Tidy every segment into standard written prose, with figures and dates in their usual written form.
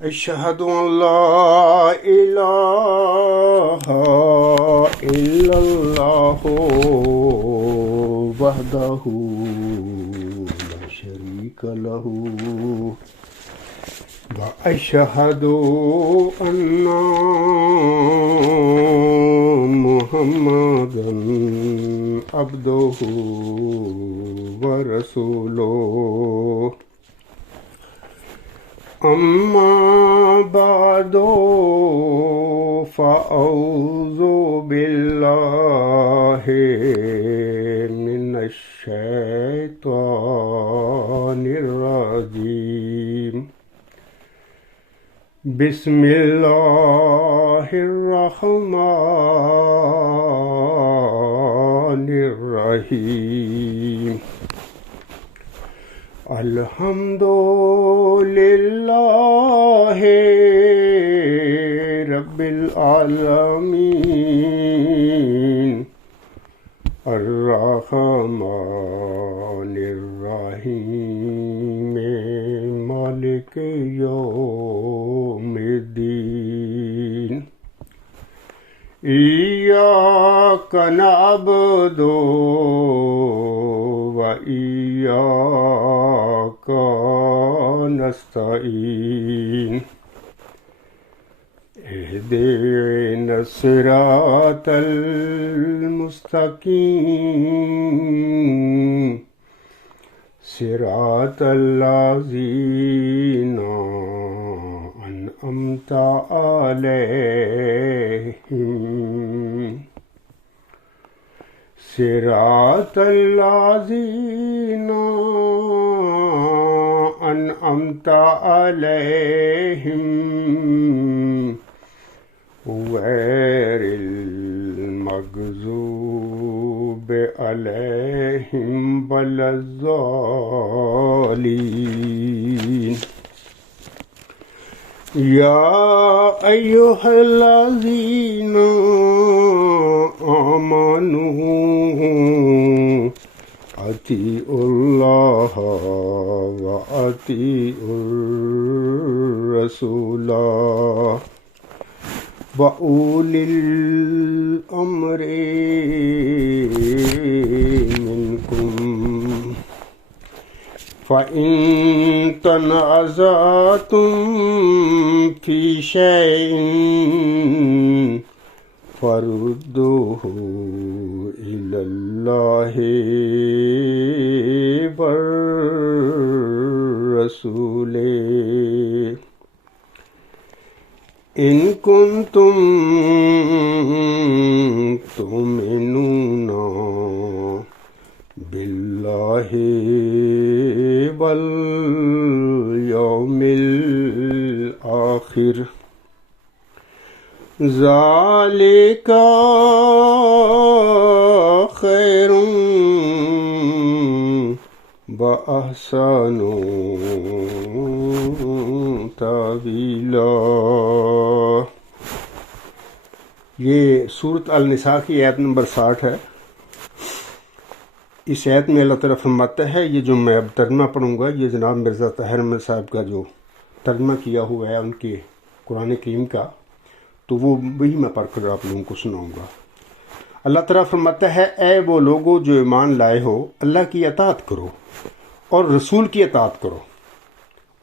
أشهد أن لا إله إلا الله وحده لا شريك له وأشهد أن محمدا عبده ورسوله أما بعد فأعوذ بالله من الشيطان الرجيم بسم الله الرحمن الرحيم الحمد لله رب العالمين الرحمن الرحيم مالك يوم الدين إياك نعبد وإياك نستعين اهدنا الصراط المستقيم صراط الذين أنعمت عليهم صراط الذين أنعمت عليهم غير المغضوب عليهم ولا الضالين يا أيها الذين آمنوا أطيعوا الله وأطيعوا الرسول وأولي الأمر منكم فإن تنازعتم في شيء فردوه إلى الله والرسول إن كنتم تؤمنون بالله واليوم الآخر ذلك خير وأحسن تأویلا۔ یہ سورۃ النساء کی آیت نمبر 60 ہے۔ اس آیت میں اللہ تعالیٰ فرماتا ہے، یہ جو میں اب ترجمہ پڑھوں گا یہ جناب مرزا طاہر احمد صاحب کا جو ترجمہ کیا ہوا ہے ان کے قرآن کریم کا، تو وہ وہی میں پڑھ کر آپ لوگوں کو سناؤں گا۔ اللہ تعالیٰ فرماتا ہے، اے وہ لوگو جو ایمان لائے ہو، اللہ کی اطاعت کرو اور رسول کی اطاعت کرو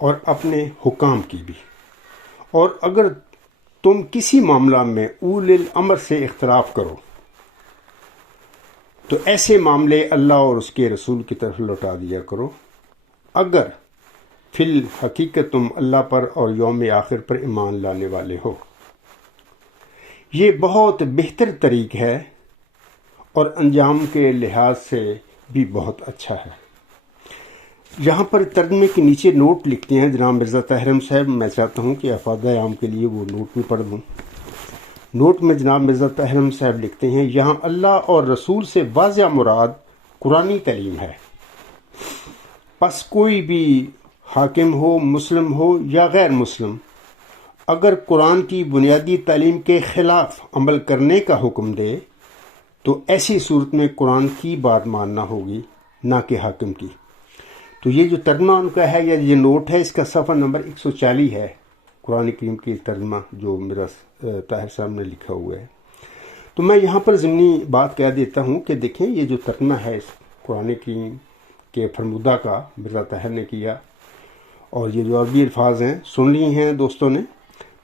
اور اپنے حکام کی بھی، اور اگر تم کسی معاملہ میں اولی الامر سے اختلاف کرو تو ایسے معاملے اللہ اور اس کے رسول کی طرف لوٹا دیا کرو، اگر فی الحقیقت تم اللہ پر اور یوم آخر پر ایمان لانے والے ہو۔ یہ بہت بہتر طریق ہے اور انجام کے لحاظ سے بھی بہت اچھا ہے۔ یہاں پر ترجمے کے نیچے نوٹ لکھتے ہیں جناب مرزا طاہر احمد صاحب، میں چاہتا ہوں کہ افادہ عام کے لیے وہ نوٹ میں پڑھ دوں۔ نوٹ میں جناب مرزا طاہر احمد صاحب لکھتے ہیں، یہاں اللہ اور رسول سے واضح مراد قرآنی تعلیم ہے۔ پس کوئی بھی حاکم ہو، مسلم ہو یا غیر مسلم، اگر قرآن کی بنیادی تعلیم کے خلاف عمل کرنے کا حکم دے تو ایسی صورت میں قرآن کی بات ماننا ہوگی، نہ کہ حاکم کی۔ تو یہ جو ترجمہ ان کا ہے یا یہ نوٹ ہے، اس کا صفحہ نمبر 140 ہے قرآن کریم کی ترجمہ جو میرا طاہر صاحب نے لکھا ہوا ہے. تو میں یہاں پر ضمنی بات کہہ دیتا ہوں کہ دیکھیں یہ جو ترجمہ ہے اس قرآن کریم کے فرمودہ کا مرزا طاہر نے کیا، اور یہ جو عربی الفاظ ہیں سن لی ہیں دوستوں نے،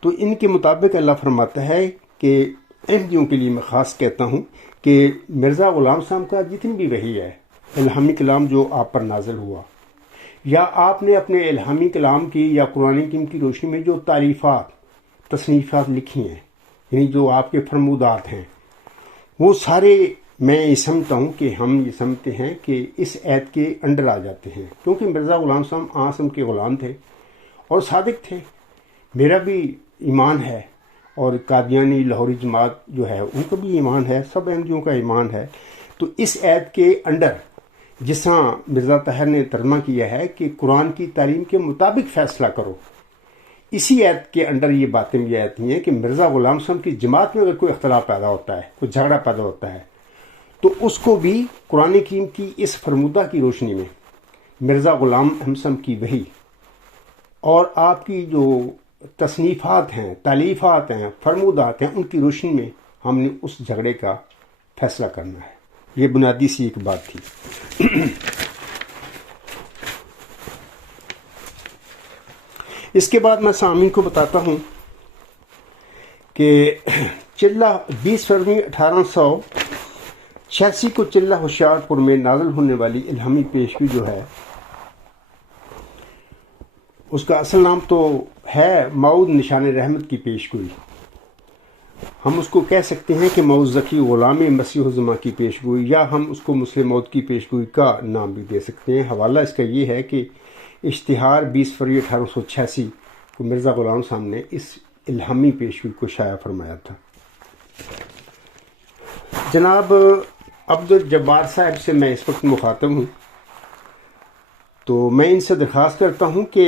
تو ان کے مطابق اللہ فرماتا ہے کہ احمدیوں کے لیے میں خاص کہتا ہوں کہ مرزا غلام صاحب کا جتنی بھی وحی ہے، الہامی کلام جو آپ پر نازل ہوا، یا آپ نے اپنے الہامی کلام کی یا قرآن کریم کی روشنی میں جو تعریفات تصنیفات لکھی ہیں، یعنی جو آپ کے فرمودات ہیں، وہ سارے میں یہ سمجھتا ہوں کہ ہم یہ سمجھتے ہیں کہ اس ایت کے انڈر آ جاتے ہیں، کیونکہ مرزا غلام صاحب آسم کے غلام تھے اور صادق تھے. میرا بھی ایمان ہے، اور قادیانی لاہوری جماعت جو ہے ان کا بھی ایمان ہے، سب احمدیوں کا ایمان ہے. تو اس ایت کے انڈر جس طرح مرزا طاہر نے ترجمہ کیا ہے کہ قرآن کی تعلیم کے مطابق فیصلہ کرو، اسی ایت کے انڈر یہ باتیں بھی آتی ہیں کہ مرزا غلام صاحب کی جماعت میں اگر کوئی اختلاف پیدا ہوتا ہے، کوئی جھگڑا پیدا ہوتا ہے، تو اس کو بھی قرآن کریم کی اس فرمودہ کی روشنی میں مرزا غلام احمد صاحب کی وحی اور آپ کی جو تصنیفات ہیں، تالیفات ہیں، فرمودات ہیں، ان کی روشنی میں ہم نے اس جھگڑے کا فیصلہ کرنا ہے. یہ بنیادی سی ایک بات تھی. اس کے بعد میں سامعین کو بتاتا ہوں کہ 20 فروری 1886 کو چلہ ہوشیار پور میں نازل ہونے والی الہامی پیشگوئی جو ہے، اس کا اصل نام تو ہے موعود نشان رحمت کی پیشگوئی. ہم اس کو کہہ سکتے ہیں کہ موعود ذکی غلام مسیح الزماں کی پیشگوئی، یا ہم اس کو مسلم موعود کی پیشگوئی کا نام بھی دے سکتے ہیں. حوالہ اس کا یہ ہے کہ اشتہار 20 فروری 1886 کو مرزا غلام صاحب نے اس الہامی پیشگوئی کو شائع فرمایا تھا. جناب عبدالجبار صاحب سے میں اس وقت مخاطب ہوں، تو میں ان سے درخواست کرتا ہوں کہ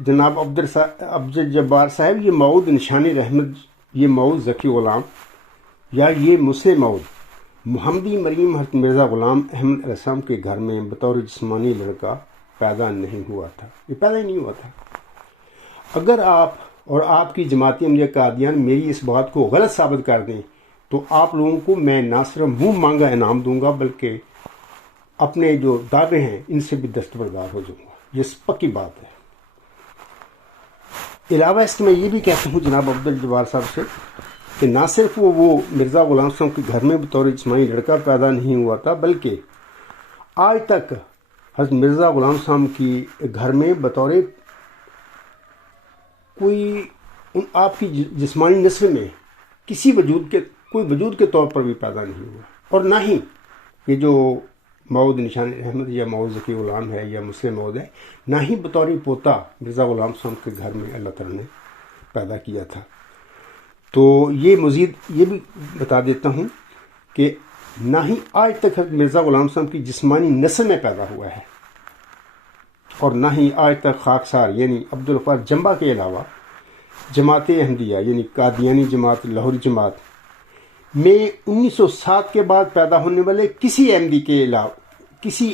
جناب عبدالجبار صاحب یہ موعود نشان رحمت، یہ موعود ذکی غلام یا یہ مسلم موعود محمدی مریم حضرت مرزا غلام احمد علیہ السلام کے گھر میں بطور جسمانی لڑکا پیدا نہیں ہوا تھا. یہ پیدا ہی نہیں ہوا تھا. اگر آپ اور آپ کی جماعتی عملیہ قادیان میری اس بات کو غلط ثابت کر دیں تو آپ لوگوں کو میں نہ صرف منہ مانگا انعام دوں گا بلکہ اپنے جو دعوے ہیں ان سے بھی دستبردار ہو جاؤں گا. یہ پکی بات ہے. علاوہ اس کے میں یہ بھی کہتا ہوں جناب عبدالجبار صاحب سے کہ نہ صرف وہ مرزا غلام صاحب کے گھر میں بطور جسمانی لڑکا پیدا نہیں ہوا تھا، بلکہ آج تک حضرت مرزا غلام صاحب کی گھر میں بطور کوئی آپ کی جسمانی نسل میں کسی کوئی وجود کے طور پر بھی پیدا نہیں ہوا. اور نہ ہی یہ جو موعود نشان احمد یا موعود ذکی غلام ہے یا مسلم موعود ہے، نہ ہی بطور پوتا مرزا غلام صاحب کے گھر میں اللہ تعالیٰ نے پیدا کیا تھا. تو یہ مزید یہ بھی بتا دیتا ہوں کہ نہ ہی آج تک مرزا غلام صاحب کی جسمانی نسل میں پیدا ہوا ہے، اور نہ ہی آج تک خاکسار یعنی عبدالغفار جمبا کے علاوہ جماعت احمدیہ یعنی قادیانی جماعت، لاہوری جماعت میں 1907 کے بعد پیدا ہونے والے کسی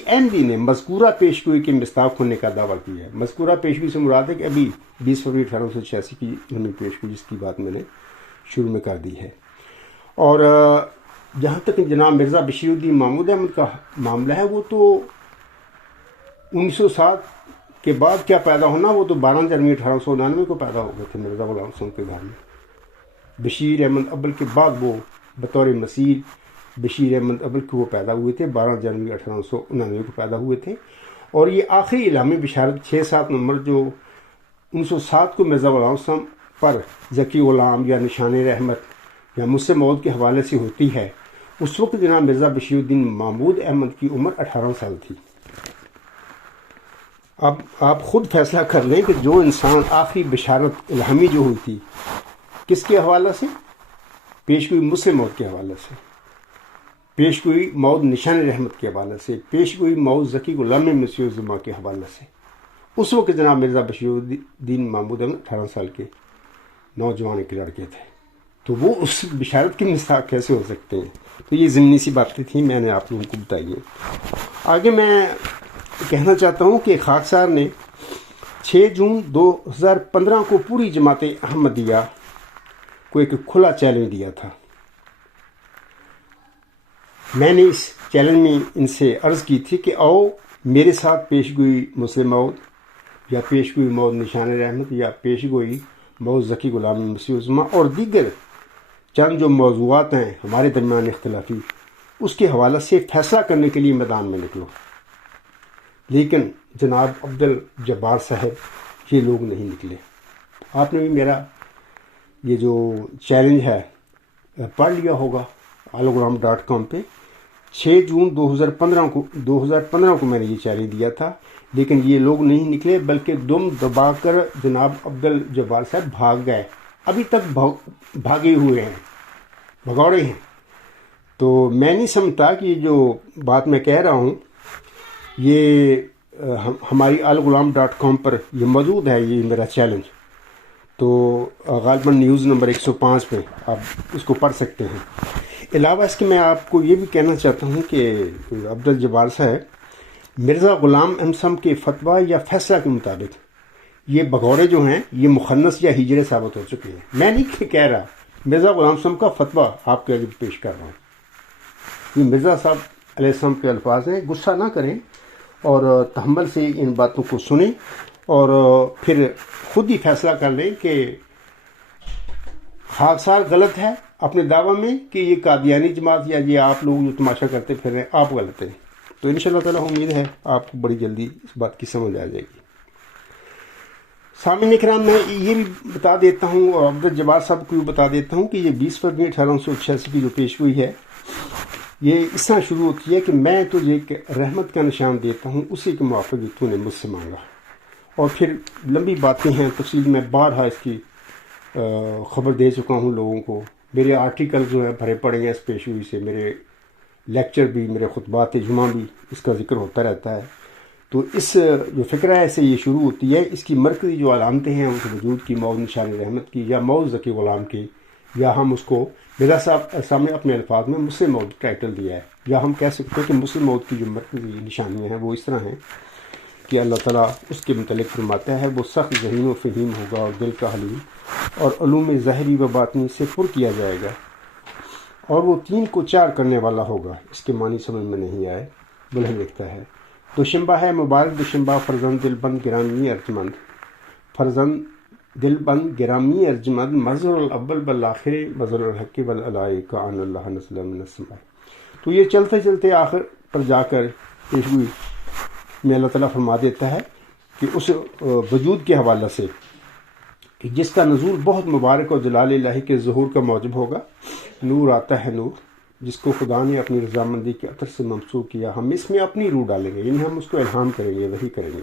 احمدی نے مذکورہ پیشگوئی کے مصداق ہونے کا دعویٰ کیا ہے. مذکورہ پیشگوئی سے مراد ہے کہ ابھی 20 فروری 1886 کی ہمیں پیشگوئی جس کی بات میں نے شروع میں کر دی ہے. اور جہاں تک جناب مرزا بشیر الدین محمود احمد کا معاملہ ہے، وہ تو 1907 کے بعد کیا پیدا ہونا، وہ تو 12 جنوری 1899 کو پیدا ہو گئے تھے مرزا غلام صاحب کے گھر میں. بشیر احمد ابل کے بعد وہ بطور مسیح بشیر احمد ابل کے وہ پیدا ہوئے تھے، 12 جنوری 1899 کو پیدا ہوئے تھے. اور یہ آخری الہامی بشارت 6-7 نمبر جو 1907 کو مرزا غلام صاحب پر ذکی غلام یا نشان رحمت یا مسلم موعود کے حوالے سے ہوتی ہے، اس وقت جناب مرزا بشیر الدین محمود احمد کی عمر 18 سال تھی. اب آپ خود فیصلہ کر لیں کہ جو انسان آخری بشارت الہامی جو ہوئی تھی کس کے حوالے سے؟ پیشگوئی مسلم موعود کے حوالے سے، پیشگوئی موعود نشان رحمت کے حوالے سے، پیشگوئی موعود ذکی غلام مسیح الزماں کے حوالے سے. اس وقت جناب مرزا بشیر الدین محمود احمد 18 سال کے نوجوان ایک لڑکے تھے. تو وہ اس بشارت کے مصداق کیسے ہو سکتے ہیں؟ تو یہ ضمنی سی باتیں تھیں، میں نے آپ لوگوں کو بتائی ہے. آگے میں کہنا چاہتا ہوں کہ خاکسار نے 6 جون 2015 کو پوری جماعت احمدیہ کو ایک کھلا چیلنج دیا تھا۔ میں نے اس چیلنج میں ان سے عرض کی تھی کہ آؤ میرے ساتھ پیشگوئی مسلم موعود یا پیشگوئی موعود نشان رحمت یا پیشگوئی موعود ذکی غلام مسیح عظمیٰ اور دیگر چند جو موضوعات ہیں ہمارے درمیان اختلافی، اس کے حوالے سے فیصلہ کرنے کے لیے میدان میں نکلو۔ لیکن جناب عبدالجبار صاحب یہ لوگ نہیں نکلے۔ آپ نے بھی میرا یہ جو چیلنج ہے پڑھ لیا ہوگا algoram.com پہ۔ 6 جون 2015 کو میں نے یہ چیلنج دیا تھا، لیکن یہ لوگ نہیں نکلے بلکہ دم دبا کر جناب عبدالجبار صاحب بھاگ گئے، ابھی تک بھاگے ہوئے ہیں، بھگوڑے ہیں۔ تو میں نہیں سمجھتا کہ جو بات میں کہہ رہا ہوں یہ ہماری algoram.com پر یہ موجود ہے، یہ میرا چیلنج۔ تو غالباً نیوز نمبر 105 پہ آپ اس کو پڑھ سکتے ہیں۔ علاوہ اس کے میں آپ کو یہ بھی کہنا چاہتا ہوں کہ عبدالجبار صاحب مرزا غلام احمد کے فتویٰ یا فیصلہ کے مطابق یہ بھگوڑے جو ہیں یہ مخنث یا ہجرے ثابت ہو چکے ہیں۔ میں نہیں کہہ رہا، مرزا غلام احمد کا فتویٰ آپ کے آگے پیش کر رہا ہوں۔ یہ مرزا صاحب علیہ السلام کے الفاظ ہیں، غصہ نہ کریں اور تحمل سے ان باتوں کو سنیں اور پھر خود ہی فیصلہ کر لیں کہ خاکسار غلط ہے اپنے دعویٰ میں کہ یہ قادیانی جماعت یا یہ آپ لوگ جو تماشا کرتے پھر رہے ہیں آپ غلط ہیں۔ تو انشاءاللہ تعالیٰ امید ہے آپ کو بڑی جلدی اس بات کی سمجھ آ جائے گی۔ سامعین کرام، میں یہ بھی بتا دیتا ہوں اور عبدالجبار صاحب کو بھی بتا دیتا ہوں کہ یہ 20 فروری 1886 کی جو پیشگوئی ہے یہ اس طرح شروع ہوتی ہے کہ میں تجھے ایک رحمت کا نشان دیتا ہوں، اسی کے موافق تو نے مجھ سے مانگا۔ اور پھر لمبی باتیں ہیں، تفصیل میں بارہا اس کی خبر دے چکا ہوں لوگوں کو۔ میرے آرٹیکل جو ہیں بھرے پڑے ہیں اس پیشگوئی سے، میرے لیکچر بھی، میرے خطبات جمعہ بھی اس کا ذکر ہوتا رہتا ہے۔ تو اس جو فکرہ ہے سے یہ شروع ہوتی ہے۔ اس کی مرکزی جو علامتیں ہیں اس وجود کی، موعود نشان رحمت کی یا موعود ذکی غلام کی، یا ہم اس کو مرزا صاحب سامنے اپنے الفاظ میں مسلم موعود ٹائٹل دیا ہے، یا ہم کہہ سکتے ہیں کہ مسلم موعود کی جو مرکزی نشانیاں ہیں وہ اس طرح ہیں کہ اللہ تعالیٰ اس کے متعلق فرماتا ہے وہ سخت ذہین و فہیم ہوگا اور دل کا حلیم، اور علوم ظاہری و باطنی سے پر کیا جائے گا، اور وہ 3 کو 4 کرنے والا ہوگا۔ اس کے معنی سمجھ میں نہیں آئے، بلند لکھتا ہے دوشنبہ ہے مبارک دوشنبہ، فرزند دل بند گرامی ارجمند، فرزند دل بند گرامی ارجمند، مظہر الاول بالآخر، مظہر الحق والعلائی کا ان اللہ نزل من السماء۔ تو یہ چلتے چلتے آخر پر جا کر پیشگوئی میں اللہ تعالیٰ فرما دیتا ہے کہ اس وجود کے حوالے سے کہ جس کا نزول بہت مبارک اور جلال الہی کے ظہور کا موجب ہوگا، نور آتا ہے نور، جس کو خدا نے اپنی رضامندی کے عطر سے ممسوح کیا، ہم اس میں اپنی روح ڈالیں گے، یعنی ہم اس کو الہام کریں گے، وحی کریں گے،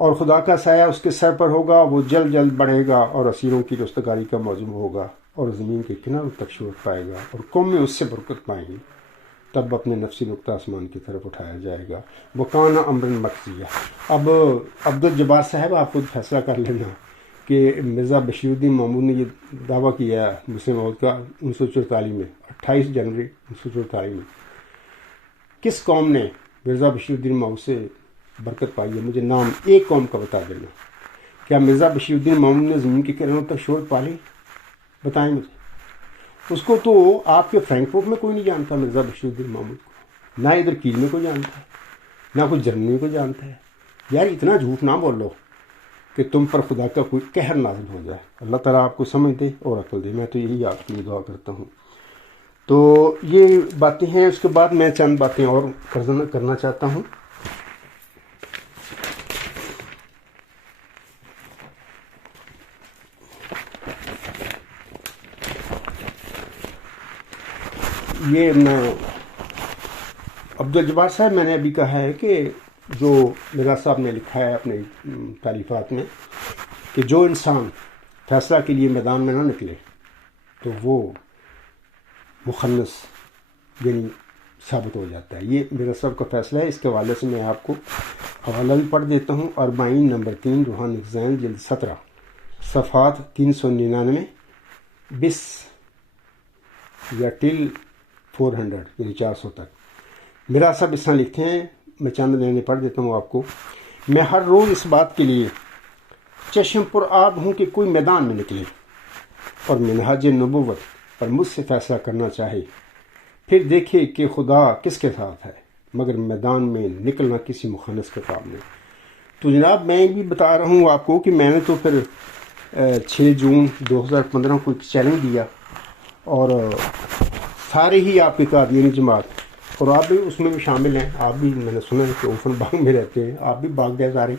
اور خدا کا سایہ اس کے سر پر ہوگا، وہ جلد جلد بڑھے گا اور اسیروں کی رستگاری کا موجب ہوگا، اور زمین کے کناروں تک شہرت پائے گا، اور قومیں اس سے برکت پائیں گی، تب اپنے نفسی نقطہ آسمان کی طرف اٹھایا جائے گا، وکان امر مقضیہ۔ اب عبدالجبار صاحب آپ خود فیصلہ کر لینا کہ مرزا بشیر الدین محمود نے یہ دعویٰ کیا ہے مسلم موعود کا 1944 میں، 28 جنوری 1944 میں، کس قوم نے مرزا بشیر الدین محمود سے برکت پائی ہے؟ مجھے نام ایک قوم کا بتا دینا۔ کیا مرزا بشیر الدین محمود نے زمین کے کناروں تک شہرت پا لی؟ بتائیں مجھے۔ اس کو تو آپ کے فرینکفرٹ میں کوئی نہیں جانتا مرزا بشیر الدین محمود کو، نہ ادھر کیل میں کوئی جانتا ہے، نہ کوئی جرمنی کو جانتا ہے۔ یار اتنا جھوٹ نہ بولو کہ تم پر خدا کا کوئی قہر نازل ہو جائے۔ اللہ تعالیٰ آپ کو سمجھ دے اور عقل دے، میں تو یہی آپ کی دعا کرتا ہوں۔ تو یہ باتیں ہیں، اس کے بعد میں چند باتیں اور کرنا چاہتا ہوں۔ یہ میں عبدالجبار صاحب میں نے ابھی کہا ہے کہ جو مرزا صاحب نے لکھا ہے اپنے تالیفات میں کہ جو انسان فیصلہ کے لیے میدان میں نہ نکلے تو وہ مخنث یعنی ثابت ہو جاتا ہے۔ یہ مرزا صاحب کا فیصلہ ہے۔ اس کے حوالے سے میں آپ کو حوالہ بھی پڑھ دیتا ہوں۔ 40 نمبر 3 روحانی خزائن جلد 17 صفحات 399 20 یا ٹل 400 یعنی 400 تک۔ مرزا صاحب اس طرح لکھتے ہیں، میں چند لائنیں پڑھ دیتا ہوں آپ کو۔ میں ہر روز اس بات کے لیے چشم پر آب ہوں کہ کوئی میدان میں نکلے اور منہاج نبوت پر مجھ سے فیصلہ کرنا چاہے، پھر دیکھے کہ خدا کس کے ساتھ ہے، مگر میدان میں نکلنا کسی مخنث کے کام نہیں۔ تو جناب میں بھی بتا رہا ہوں آپ کو کہ میں نے تو پھر 6 جون 2015 کو ایک چیلنج دیا، اور سارے ہی آپ کی قادیانی جماعت، اور آپ بھی اس میں بھی شامل ہیں، آپ بھی میں نے سنا ہے کہ اوفن باغ میں رہتے ہیں، آپ بھی بھاگ گئے سارے۔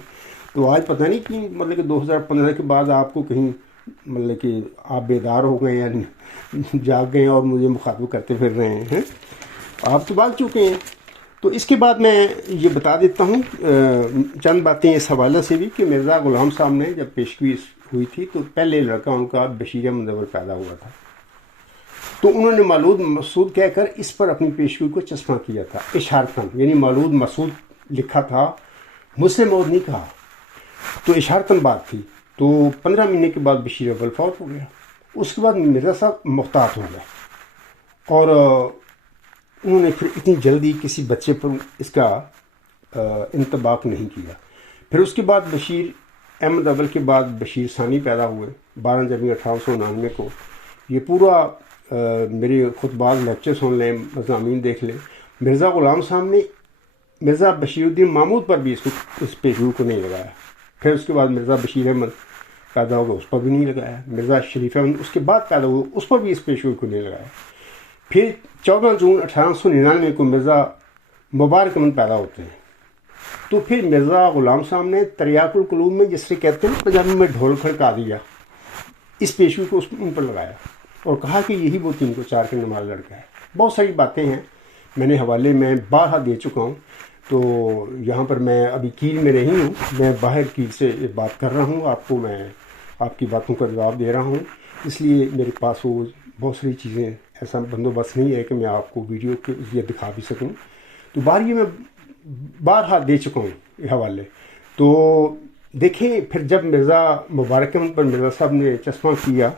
تو آج پتہ نہیں کہ مطلب کہ 2015 کے بعد آپ کو کہیں مطلب کہ آپ بیدار ہو گئے یا جاگ گئے اور مجھے مخاطب کرتے پھر رہے ہیں، آپ تو بھاگ چکے ہیں۔ تو اس کے بعد میں یہ بتا دیتا ہوں چند باتیں اس حوالے سے بھی کہ مرزا غلام صاحب نے جب پیشگوئی ہوئی تھی تو پہلے لڑکا ان کا بشیر احمد اول پیدا ہوا تھا، تو انہوں نے مولود مسعود کہہ کر اس پر اپنی پیشگوئی کو چسپاں کیا تھا اشارتاً، یعنی مولود مسعود لکھا تھا، مجھ سے مولود نہیں کہا، تو اشارتاً بات تھی۔ تو 15 مہینے کے بعد بشیر اول فوت ہو گیا۔ اس کے بعد مرزا صاحب محتاط ہو گئے، اور انہوں نے پھر اتنی جلدی کسی بچے پر اس کا انطباق نہیں کیا۔ پھر اس کے بعد بشیر احمد اول کے بعد بشیر ثانی پیدا ہوئے 12 جنوری 1899 کو۔ یہ پورا میرے خطبات لیکچر سن لیں، مضامین دیکھ لیں۔ مرزا غلام صاحب نے مرزا بشیر الدین محمود پر بھی اس پیشگوئی کو نہیں لگایا۔ پھر اس کے بعد مرزا بشیر احمد پیدا ہو گیا، اس پر بھی نہیں لگایا۔ مرزا شریف احمد اس کے بعد پیدا ہوئے، اس پر بھی اس پیشگوئی کو نہیں لگایا۔ پھر 14 جون 1899 کو مرزا مبارک احمد پیدا ہوتے ہیں، تو پھر مرزا غلام صاحب نے تریاق القلوب میں، جس سے کہتے ہیں پنجابی میں، ڈھول کھڑکا دیا، اس پیشگوئی کو ان پر لگایا اور کہا کہ یہی وہ 3 کو 4 کے نماز لڑکا ہے۔ بہت ساری باتیں ہیں، میں نے حوالے میں بارہا دے چکا ہوں، تو یہاں پر میں ابھی کیل میں نہیں ہوں، میں باہر کیل سے بات کر رہا ہوں، آپ کو میں آپ کی باتوں کا جواب دے رہا ہوں، اس لیے میرے پاس وہ بہت ساری چیزیں، ایسا بندوبست نہیں ہے کہ میں آپ کو ویڈیو کے ذریعے دکھا بھی سکوں۔ تو یہ میں بارہا دے چکا ہوں یہ حوالے۔ تو دیکھیں، پھر جب مرزا مبارک احمد پر مرزا صاحب نے چسپاں کیا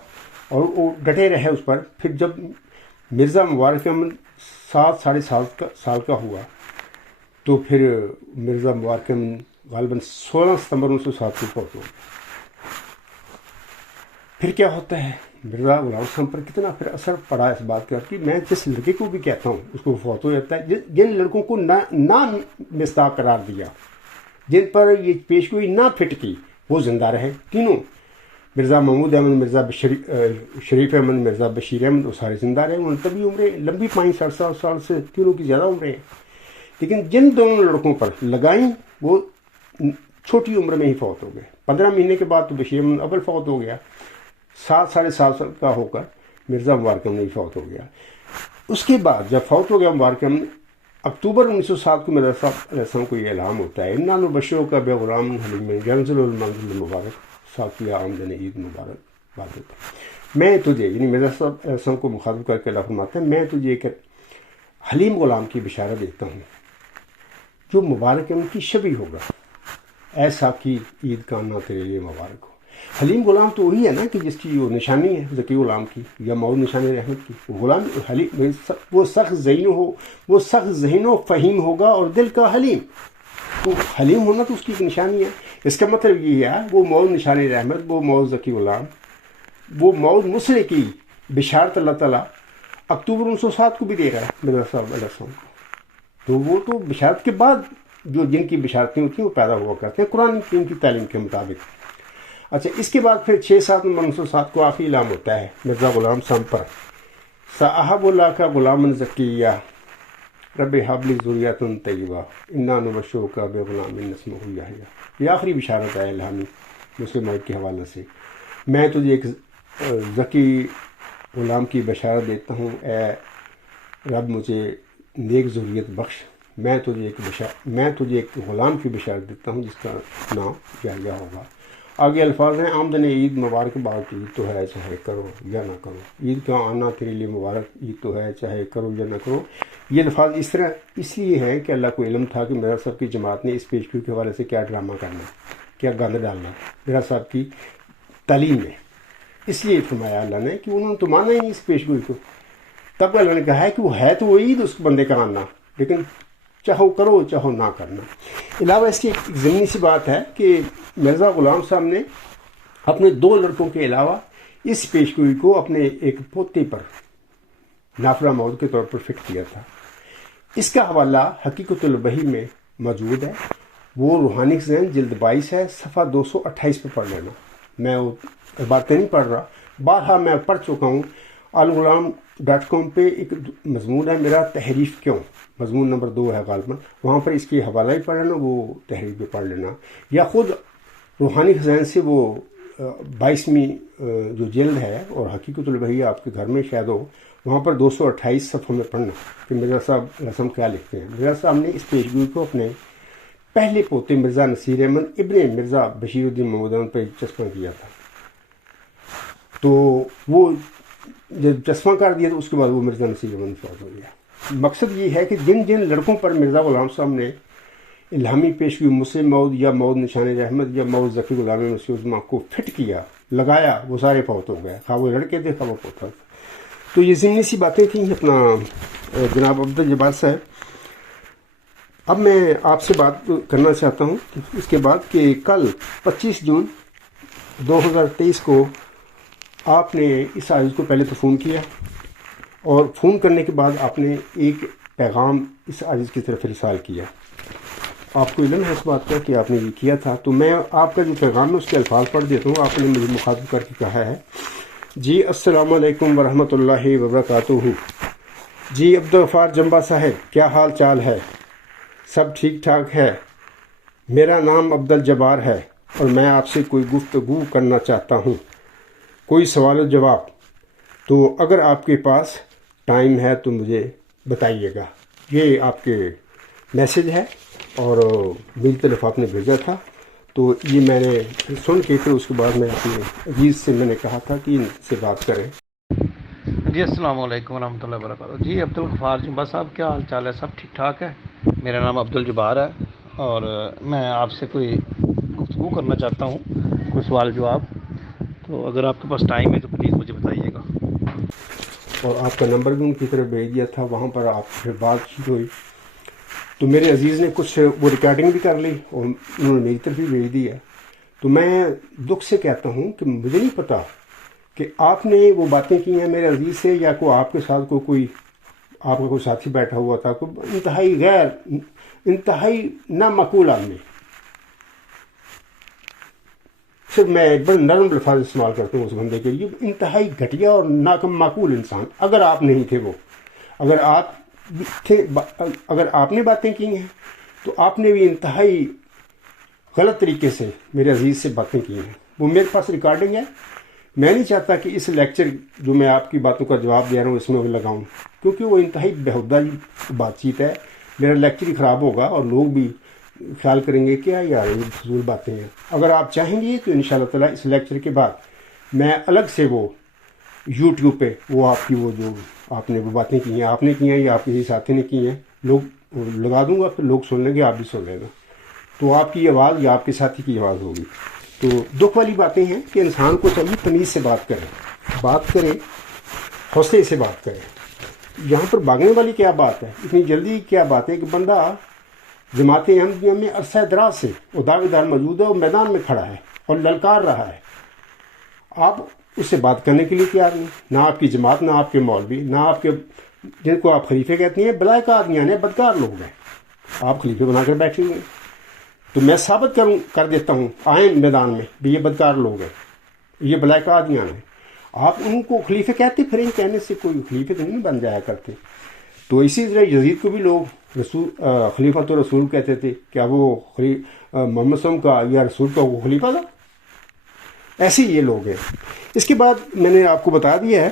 اور وہ ڈٹے رہے اس پر، پھر جب مرزا مبارک احمد 7 ساڑھے 7 سال کا ہوا، تو پھر مرزا مبارک احمد غالباً 16 ستمبر 1907 کو فوت ہو گئے۔ پھر کیا ہوتا ہے، مرزا غلام صاحب پر کتنا پھر اثر پڑا اس بات کا کہ میں جس لڑکے کو بھی کہتا ہوں اس کو فوت ہو جاتا ہے، جن لڑکوں کو نہ مصداق قرار دیا، جن پر یہ پیشگوئی نہ پھٹ کی، وہ زندہ رہے تینوں، مرزا محمود احمد، مرزا شریف احمد، مرزا بشیر احمد، وہ سارے زندہ رہے، انہوں نے تبھی عمریں لمبی پائیں، 60 سال سے تینوں کی زیادہ عمریں ہیں۔ لیکن جن دونوں لڑکوں پر لگائیں وہ چھوٹی عمر میں ہی فوت ہو گئے۔ 15 مہینے کے بعد تو بشیر احمد اول فوت ہو گیا، 7 ساڑھے 7 سال کا ہو کر مرزا مبارک احمد نہیں فوت ہو گیا۔ اس کے بعد جب فوت ہو گیا مبارک احمد، اکتوبر 1907 کو مرزا صاحب علیہ السلام کو یہ اعلان ہوتا ہے، اِنَّا نُبَشِّرُکَ بِغُلَامٍ حَلِیمٍ یَنزِلُ الْمَنزِلَ الْمُبَارَک ساتھیہ آمدن عید مبارک بات۔ میں تجھے، یعنی مرزا صاحب علیہ السلام کو مخاطب کر کے اللہ فرماتے ہیں، میں تجھے ایک حلیم غلام کی بشارت دیتا ہوں جو مبارک احمد کی شبیہ ہوگا، ایسا کی عید کا آنا تیرے لیے مبارک ہو۔ حلیم غلام تو وہی ہے نا کہ جس کی وہ نشانی ہے ذکی غلام کی یا مود نشانی رحمت کی، وہ غلام حلیم، وہ سخت ذہین و فہیم ہوگا اور دل کا حلیم۔ تو حلیم ہونا تو اس کی ایک نشانی ہے۔ اس کا مطلب یہ ہے وہ مود نشانی رحمت، وہ مود ذکی غلام، وہ مود مسلح کی بشارت اللہ تعالیٰ اکتوبر 1907 کو بھی دے رہا ہے مرزا صاحب علیہ السلام کو۔ تو وہ تو بشارت کے بعد جو جن کی بشارتیں ہوتی ہیں وہ پیدا ہوا کرتے ہیں قرآن کی تعلیم کے مطابق۔ اچھا، اس کے بعد پھر 6-7 نومبر 1907 کو آخری اعلان ہوتا ہے مرزا غلام صاحب پر، سأحب اللہ کا غلام ذکیہ رب حب لی ذریۃ طیبہ انا نبشرک بغلام اسمہ یحییٰ۔ یہ آخری بشارت ہے الہامی مسلم کے حوالے سے، میں تجھے ایک ذکی غلام کی بشارت دیتا ہوں، اے رب مجھے نیک ذریت بخش، میں تجھے ایک غلام کی بشارت دیتا ہوں جس کا نام یحییٰ ہوگا۔ آگے الفاظ ہیں، آمدن عید مبارک بات، عید تو ہے چاہے کرو یا نہ کرو، عید کا آنا تیرے لیے مبارک، عید تو ہے چاہے کرو یا نہ کرو۔ یہ الفاظ اس لیے ہیں کہ اللہ کو علم تھا کہ مرزا صاحب کی جماعت نے اس پیشگوئی کے حوالے سے کیا ڈرامہ کرنا، کیا گند ڈالنا مرزا صاحب کی تعلیم میں، اس لیے فرمایا اللہ نے کہ انہوں نے تو مانا ہی نہیں اس پیشگوئی کو۔ تب اللہ نے کہا ہے کہ وہ ہے تو وہ عید اس بندے کا آنا، لیکن چاہو کرو چاہو نہ کرنا۔ علاوہ اس کی ایک ضمنی سی بات ہے کہ مرزا غلام صاحب نے اپنے 2 لڑکوں کے علاوہ اس پیشگوئی کو اپنے ایک پوتے پر نافرہ موت کے طور پر فٹ کیا تھا۔ اس کا حوالہ حقیقت البہی میں موجود ہے، وہ روحانی ذہن جلد 22 ہے، صفحہ 228 پہ پڑھ لینا۔ میں وہ باتیں نہیں پڑھ رہا، بارہا میں پڑھ چکا ہوں۔ alghulam.com پہ ایک مضمون ہے میرا، تحریف کیوں، مضمون نمبر 2 ہے غالباً، وہاں پر اس کی حوالہ ہی پڑھ لینا، وہ تحریر پہ پڑھ لینا، یا خود روحانی خزائن سے وہ 22ویں جو جلد ہے اور حقیقت البہی آپ کے گھر میں شاید ہو، وہاں پر 228 صفحوں میں پڑھنا کہ مرزا صاحب رسم کیا لکھتے ہیں۔ مرزا صاحب نے اس پیشگوئی کو اپنے پہلے پوتے مرزا نصیر احمد ابن مرزا بشیر الدین محمود احمد پہ چسپاں کیا تھا، تو وہ جب چسپاں کر دیا تو اس کے بعد وہ مرزا نصیر احمد فوت ہو گیا۔ مقصد یہ ہے کہ جن جن لڑکوں پر مرزا غلام صاحب نے الہامی پیشگوئی مسلم مود یا مود نشان رحمت یا مود ذکی غلام مسیح عظمیٰ کو فٹ کیا، لگایا، وہ سارے فوت ہو گئے، خواہ وہ لڑکے تھے خواہ وہ پوتا تھا۔ تو یہ ضمنی سی باتیں تھیں اپنا جناب عبدالجبار صاحب۔ اب میں آپ سے بات کرنا چاہتا ہوں اس کے بعد کہ کل 25 جون 2023 کو آپ نے اس عارض کو پہلے تو فون کیا، اور فون کرنے کے بعد آپ نے ایک پیغام اس عارض کی طرف ارسال کیا۔ آپ کو علم ہے اس بات کا کہ آپ نے یہ کیا تھا، تو میں آپ کا جو پیغام ہے اس کے الفاظ پڑھ دیتا ہوں۔ آپ نے مجھے مخاطب کر کے کہا ہے، جی السلام علیکم ورحمۃ اللہ وبرکاتہ۔ جی عبدالغفار جمبا صاحب، کیا حال چال ہے؟ سب ٹھیک ٹھاک ہے؟ میرا نام عبدالجبار ہے اور میں آپ سے کوئی گفتگو کرنا چاہتا ہوں، کوئی سوال و جواب، تو اگر آپ کے پاس ٹائم ہے تو مجھے بتائیے گا۔ یہ آپ کے میسج ہے اور میری طرف آپ نے بھیجا تھا، تو یہ میں نے سن کے پھر اس کے بعد میں اپنے عزیز سے میں نے کہا تھا کہ ان سے بات کریں۔ جی السلام علیکم ورحمۃ اللہ وبرکاتہ۔ جی عبدالغفار جمبا صاحب، کیا حال چال ہے؟ سب ٹھیک ٹھاک ہے؟ میرا نام عبدالجبار ہے اور میں آپ سے کوئی گفتگو کرنا چاہتا ہوں، کوئی سوال جواب، تو اگر آپ کے پاس ٹائم ہے تو پلیز مجھے بتائیے گا۔ اور آپ کا نمبر بھی ان کی طرف بھیج دیا تھا، وہاں پر آپ سے بات چیت ہوئی، تو میرے عزیز نے کچھ وہ ریکارڈنگ بھی کر لی اور انہوں نے میری طرف بھی بھیج دی ہے۔ تو میں دکھ سے کہتا ہوں کہ مجھے نہیں پتا کہ آپ نے وہ باتیں کی ہیں میرے عزیز سے، یا کوئی آپ کے ساتھ کوئی آپ کا کوئی ساتھی بیٹھا ہوا تھا، کوئی انتہائی نامعقول آدمی۔ صرف میں ایک بڑے نرم الفاظ استعمال کرتا ہوں اس بندے کے لیے، انتہائی گھٹیا اور معقول انسان۔ اگر آپ نہیں تھے وہ، اگر آپ نے باتیں کی ہیں تو آپ نے بھی انتہائی غلط طریقے سے میرے عزیز سے باتیں کی ہیں۔ وہ میرے پاس ریکارڈنگ ہے، میں نہیں چاہتا کہ اس لیکچر جو میں آپ کی باتوں کا جواب دے رہا ہوں اس میں وہ لگاؤں، کیونکہ وہ انتہائی بےہودہ بات چیت ہے۔ میرا لیکچر ہی خراب ہوگا اور لوگ بھی خیال کریں گے کیا یار یہ فضول باتیں ہیں۔ اگر آپ چاہیں گے تو انشاءاللہ تعالیٰ اس لیکچر کے بعد میں الگ سے وہ یوٹیوب پہ وہ آپ کی وہ جو آپ نے وہ باتیں کی ہیں، آپ نے کی ہیں یا آپ کسی ساتھی نے کی ہیں، لوگ لگا دوں گا، پھر لوگ سن لیں گے، آپ بھی سن لینا، تو آپ کی آواز یا آپ کے ساتھی کی آواز ہوگی۔ تو دکھ والی باتیں ہیں کہ انسان کو چاہیے تمیز سے بات کرے، حوصلے سے بات کرے۔ یہاں پر بھاگنے والی کیا بات ہے، اتنی جلدی کیا بات ہے کہ بندہ جماعت احمدیہ میں عرصہ دراز سے وہ دعوے دار موجود ہے اور میدان میں کھڑا ہے اور للکار رہا ہے، آپ اس سے بات کرنے کے لیے تیار نہیں، نہ آپ کی جماعت، نہ آپ کے مولوی، نہ آپ کے جن کو آپ خلیفے کہتے ہیں، بلائے آدمیاں ہیں، بدکار لوگ ہیں، آپ خلیفے بنا کر بیٹھے ہوئے ہیں۔ تو میں ثابت کر دیتا ہوں، آئیں میدان میں بھی، یہ بدکار لوگ ہیں، یہ بلائے آدمیاں ہیں، آپ ان کو خلیفے کہتے پھریں، کہنے سے کوئی خلیفے تو نہیں بن جایا کرتے۔ تو اسی طرح یزید کو بھی لوگ خلیفۃ رسول کہتے تھے، کیا وہ محمد صلی اللہ علیہ وسلم کا یا رسول کا وہ خلیفہ تھا؟ ایسے یہ لوگ ہیں۔ اس کے بعد میں نے آپ کو بتا دیا ہے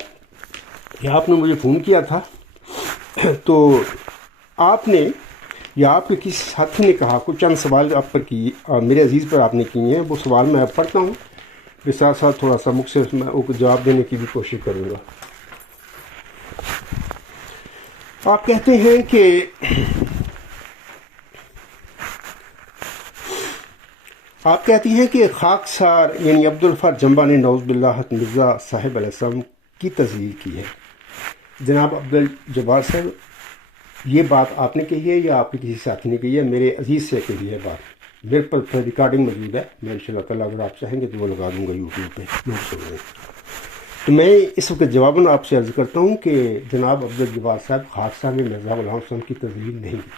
کہ آپ نے مجھے فون کیا تھا، تو آپ نے یا آپ کے کسی ساتھی نے کہا کچھ چند سوال آپ پر کی، میرے عزیز پر آپ نے کیے ہیں، وہ سوال میں اب پڑھتا ہوں، پھر ساتھ ساتھ تھوڑا سا مختصر میں جواب دینے کی بھی کوشش کروں گا۔ آپ کہتے ہیں کہ آپ کہتی ہیں کہ خاکسار یعنی عبدالغفار جمبا نے نعوذ باللہ مرزا صاحب علیہ السلام کی تذلیل کی ہے۔ جناب عبدالجبار صاحب، یہ بات آپ نے کہی ہے یا آپ کے کسی ساتھی نے کہی ہے؟ میرے عزیز سے کہی ہے بات، میرے پر ریکارڈنگ موجود ہے، میں ان شاء اللہ تعالیٰ اگر آپ چاہیں گے تو وہ لگا دوں گا یوٹیوب پہ، لوگ سن رہے ہیں۔ تو میں اس وقت جواباً آپ سے عرض کرتا ہوں کہ جناب عبدالجبار صاحب خاکسار میں مرزا غلام صاحب کی تذلیل نہیں کی،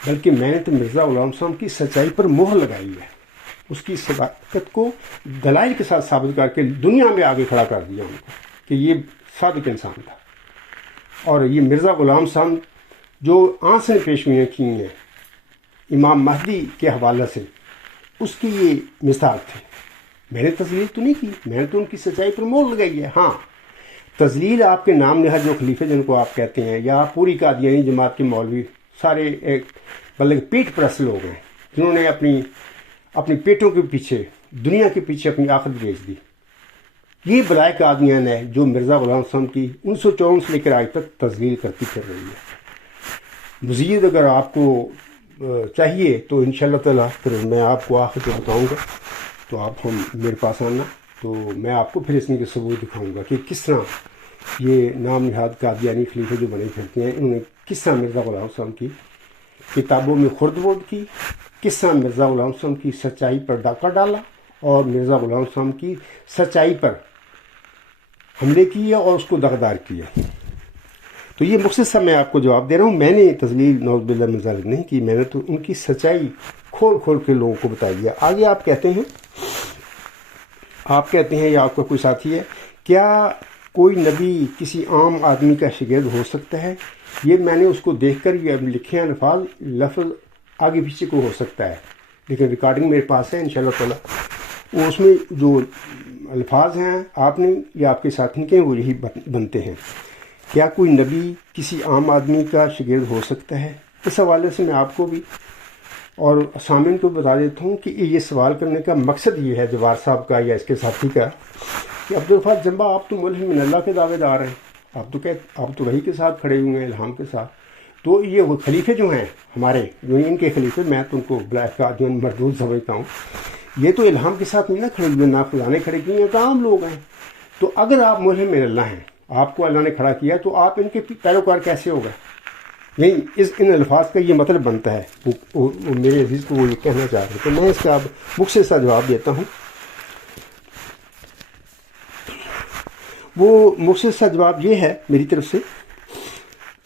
بلکہ میں نے تو مرزا غلام صاحب کی سچائی پر مہر لگائی ہے، اس کی صداقت کو دلائل کے ساتھ ثابت کر کے دنیا میں آگے کھڑا کر دیا ان کو کہ یہ صادق انسان تھا۔ اور یہ مرزا غلام صاحب جو آنکھ سے پیشگوئیاں کی ہیں امام مہدی کے حوالے سے، اس کی یہ مثال تھی۔ میں نے تذلیل تو نہیں کی، میں نے تو ان کی سچائی پر مہر لگائی ہے۔ ہاں، تذلیل آپ کے نام نہاد جو خلیفے جن کو آپ کہتے ہیں، یا پوری قادیانی جماعت کے مولوی، سارے ایک بلکہ پیٹ پرست لوگ ہیں جنہوں نے اپنی پیٹوں کے پیچھے، دنیا کے پیچھے اپنی آخرت بیچ دی۔ یہ بلائے قادیان ہے جو مرزا غلام صاحب کی 1954 سے لے کر آج تک تذلیل کرتی پھر رہی ہے۔ مزید اگر آپ کو چاہیے تو انشاءاللہ تعالیٰ پھر میں آپ کو آخر پہ بتاؤں گا، تو آپ میرے پاس آنا، تو میں آپ کو پھر اس کے ثبوت دکھاؤں گا کہ کس طرح یہ نام نہاد قادیانی خلیفے جو بنے پھرتے ہیں، انہوں نے کس طرح مرزا غلام صاحب کی کتابوں میں خرد برد کی، کس طرح مرزا غلام صاحب کی سچائی پر ڈاکہ ڈالا اور مرزا غلام صاحب کی سچائی پر حملے کیے اور اس کو دغدار کیا۔ تو یہ مختصر میں آپ کو جواب دے رہا ہوں، میں نے تذلیل نعوذ باللہ من ذالک نہیں کی، میں نے تو ان کی سچائی کھول کھول کے لوگوں کو بتا دیا۔ آگے آپ کہتے ہیں یا آپ کا کوئی ساتھی ہے، کیا کوئی نبی کسی عام آدمی کا شاگرد ہو سکتا ہے؟ یہ میں نے اس کو دیکھ کر یہ لکھے ہیں الفاظ، لفظ آگے پیچھے کو ہو سکتا ہے، لیکن ریکارڈنگ میرے پاس ہے انشاءاللہ تعالیٰ، وہ اس میں جو الفاظ ہیں آپ نے یا آپ کے ساتھی کے وہ یہی بنتے ہیں۔ کیا کوئی نبی کسی عام آدمی کا شاگرد ہو سکتا ہے؟ اس حوالے سے میں آپ کو بھی اور سامعین کو بتا دیتا ہوں کہ یہ سوال کرنے کا مقصد یہ ہے جوار صاحب کا یا اس کے ساتھی کا کہ عبدالغفار جمبا آپ تو ملحم من اللہ کے دعوے دار ہیں، آپ تو وحی کے ساتھ کھڑے ہوئے ہیں، الہام کے ساتھ، تو یہ وہ خلیفے جو ہیں ہمارے، جو ان کے خلیفے، میں تو ان کو بلائے مردود سمجھتا ہوں، یہ تو الہام کے ساتھ نہیں نہ کھڑے ہوئے، نہ خدا نے کھڑے کیے ہیں، تو عام لوگ ہیں۔ تو اگر آپ ملحم من اللہ ہیں، آپ کو اللہ نے کھڑا کیا، تو آپ ان کے پیروکار کیسے ہوگا؟ نہیں، ان الفاظ کا یہ مطلب بنتا ہے، وہ میرے عزیز کو وہ یہ کہنا چاہ رہے ہیں، تو میں اس کا اب مختصر جواب دیتا ہوں۔ وہ مختصر جواب یہ ہے میری طرف سے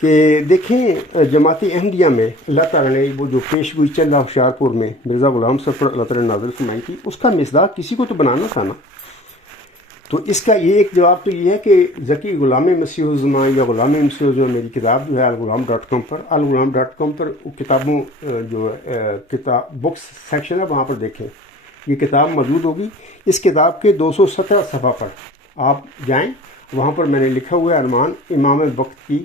کہ دیکھیں، جماعت احمدیہ میں اللہ تعالیٰ نے وہ جو پیش گوئی چل رہا ہوشیارپور میں مرزا غلام صاحب پر اللہ تعالیٰ نے نازل فرمائی تھی، اس کا مصداق کسی کو تو بنانا تھا نا۔ تو اس کا یہ ایک جواب تو یہ ہے کہ ذکی غلام مسیح الزمان یا غلام مسیح الزمان میری کتاب جو ہے الغلام.com پر کتابوں جو کتاب بکس سیکشن ہے وہاں پر دیکھیں، یہ کتاب موجود ہوگی۔ اس کتاب کے 217 صفحہ پر آپ جائیں، وہاں پر میں نے لکھا ہوا ہے عنوان امام وقت کی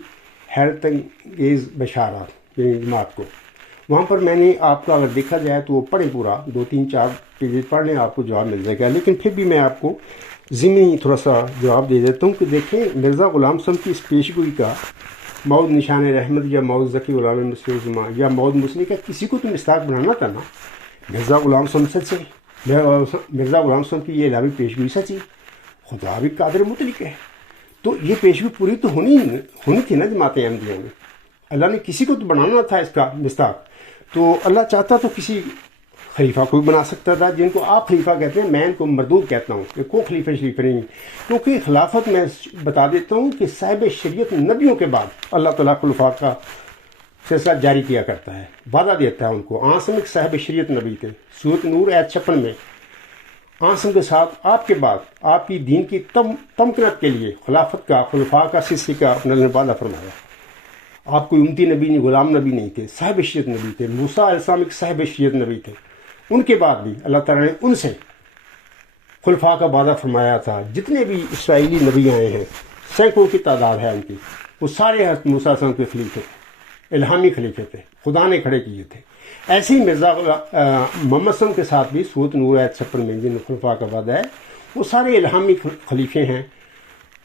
حیرت انگیز بشارات، یعنی جماعت کو۔ وہاں پر میں نے آپ کا اگر دیکھا جائے تو وہ پڑھیں، پورا 2-3-4 پیج پڑھ لیں، آپ کو جواب مل جائے گا، لیکن پھر بھی میں آپ کو ضمنی تھوڑا سا جواب دے دیتا ہوں کہ دیکھیں، مرزا غلام صاحب کی اس پیشگوئی کا مود نشان رحمت یا مود ذکی غلام مسیح الزمان یا مود مسلم کا کسی کو تو مصداق بنانا تھا نا۔ مرزا غلام صاحب سچے، مرزا غلام صاحب کی یہ الہامی پیشگوئی سچی، خدا بھی قادر مطلق ہے، تو یہ پیشگوئی پوری تو ہونی تھی نا جماعت احمدیہ میں۔ اللہ نے کسی کو تو بنانا تھا اس کا مصداق، تو اللہ چاہتا تو کسی خلیفہ کو بھی بنا سکتا تھا، جن کو آپ خلیفہ کہتے ہیں، میں ان کو مردود کہتا ہوں کہ کوئی خلیفہ شریف نہیں، کیونکہ خلافت میں بتا دیتا ہوں کہ صاحب شریعت نبیوں کے بعد اللہ تعالیٰ خلفاء کا سلسلہ جاری کیا کرتا ہے، وعدہ دیتا ہے ان کو۔ آنسم ایک صاحب شریعت نبی تھے، سورۃ نور آیت 56 میں آنسم کے ساتھ آپ کے بعد آپ کی دین کی تمکنت کے لیے خلافت کا، خلفاء کا سلسلے کا اپنا وعدہ فرمایا۔ آپ کوئی امتی نبی نہیں، غلام نبی نہیں تھے، صاحب شریعت نبی تھے۔ موسیٰ علیہ السلام ایک صاحب شریعت نبی تھے، ان کے بعد بھی اللہ تعالیٰ نے ان سے خلفاء کا وعدہ فرمایا تھا۔ جتنے بھی اسرائیلی نبی آئے ہیں، سینکڑوں کی تعداد ہے ان کی، وہ سارے حضرت موسیٰ علیہ السلام کے خلیفے تھے، الہامی خلیفے تھے، خدا نے کھڑے کیے تھے۔ ایسے ہی مرزا محمد صلی کے ساتھ بھی سورۃ نور آیت 56 میں جن خلفاء کا وعدہ ہے، وہ سارے الہامی خلیفے ہیں۔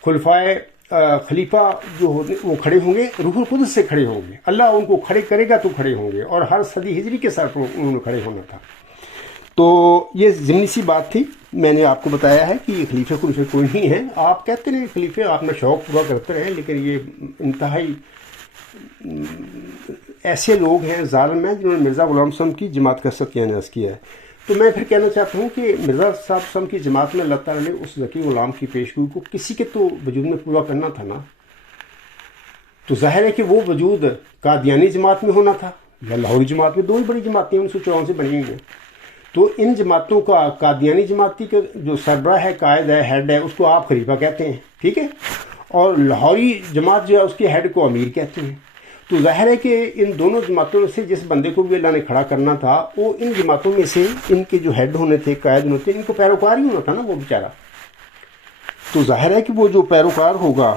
خلیفہ جو وہ کھڑے ہوں گے روح القدس سے کھڑے ہوں گے، اللہ ان کو کھڑے کرے گا تو کھڑے ہوں گے، اور ہر صدی ہجری کے سر پر انہوں نے کھڑے ہونا تھا۔ تو یہ ضمنی سی بات تھی، میں نے آپ کو بتایا ہے کہ یہ خلیفے کوئی نہیں ہے۔ آپ کہتے ہیں خلیفے، آپ نے شوق پورا کرتے رہے، لیکن یہ انتہائی ایسے لوگ ہیں، ظالم ہیں، جنہوں نے مرزا غلام صاحب کی جماعت کا ستیہ ناش کیا ہے۔ تو میں پھر کہنا چاہتا ہوں کہ مرزا صاحب کی جماعت میں اللہ تعالیٰ نے اس ذکی غلام کی پیشگوئی کو کسی کے تو وجود میں پورا کرنا تھا نا۔ تو ظاہر ہے کہ وہ وجود قادیانی جماعت میں ہونا تھا یا لاہوری جماعت میں، دو ہی بڑی جماعتیں 1954 سے بنی ہوئی ہیں۔ تو ان جماعتوں کا قادیانی جماعتی کا جو سربراہ ہے، قائد ہے، ہیڈ ہے، اس کو آپ خلیفہ کہتے ہیں، ٹھیک ہے، اور لاہوری جماعت جو ہے اس کے ہیڈ کو امیر کہتے ہیں۔ تو ظاہر ہے کہ ان دونوں جماعتوں میں سے جس بندے کو بھی اللہ نے کھڑا کرنا تھا، وہ ان جماعتوں میں سے ان کے جو ہیڈ ہونے تھے، قائد ہونے تھے، ان کو پیروکار ہی ہونا تھا نا وہ بیچارہ۔ تو ظاہر ہے کہ وہ جو پیروکار ہوگا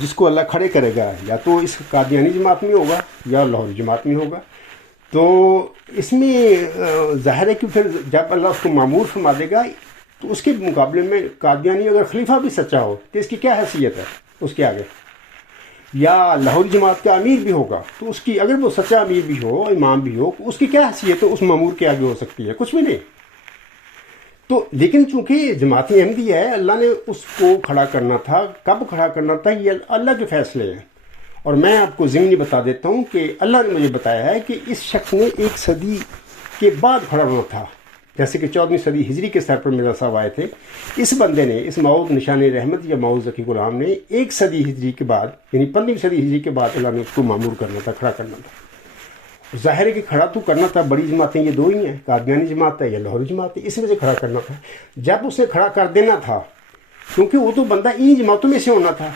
جس کو اللہ کھڑے کرے گا، یا تو اس قادیانی جماعت میں ہوگا یا لاہوری جماعت میں ہوگا۔ تو اس میں ظاہر ہے کہ پھر جب اللہ اس کو معمور فرما دے گا تو اس کے مقابلے میں قادیانی اگر خلیفہ بھی سچا ہو تو اس کی کیا حیثیت ہے اس کے آگے، یا لاہوری جماعت کا امیر بھی ہوگا تو اس کی، اگر وہ سچا امیر بھی ہو، امام بھی ہو، اس کی کیا حیثیت ہے اس معمور کے آگے ہو سکتی ہے؟ کچھ بھی نہیں۔ تو لیکن چونکہ جماعت احمدیہ ہے، اللہ نے اس کو کھڑا کرنا تھا، کب کھڑا کرنا تھا یہ اللہ کے فیصلے ہیں۔ اور میں آپ کو ضمنی بتا دیتا ہوں کہ اللہ نے مجھے بتایا ہے کہ اس شخص نے 1 صدی کے بعد کھڑا ہونا تھا، جیسے کہ 14ویں صدی ہجری کے سر پر مرزا صاحب آئے تھے۔ اس بندے نے، اس معود نشان رحمت یا معود ذکی غلام نے 1 صدی ہجری کے بعد، یعنی 15ویں صدی ہجری کے بعد اللہ نے اس کو معمور کرنا تھا، کھڑا کرنا تھا۔ ظاہر ہے کہ کھڑا تو کرنا تھا، بڑی جماعتیں یہ دو ہی ہیں، قادیانی جماعت ہے یا لاہوری جماعت ہے، اس میں سے کھڑا کرنا تھا۔ جب اسے کھڑا کر دینا تھا، کیونکہ وہ تو بندہ انہی جماعتوں میں سے ہونا تھا،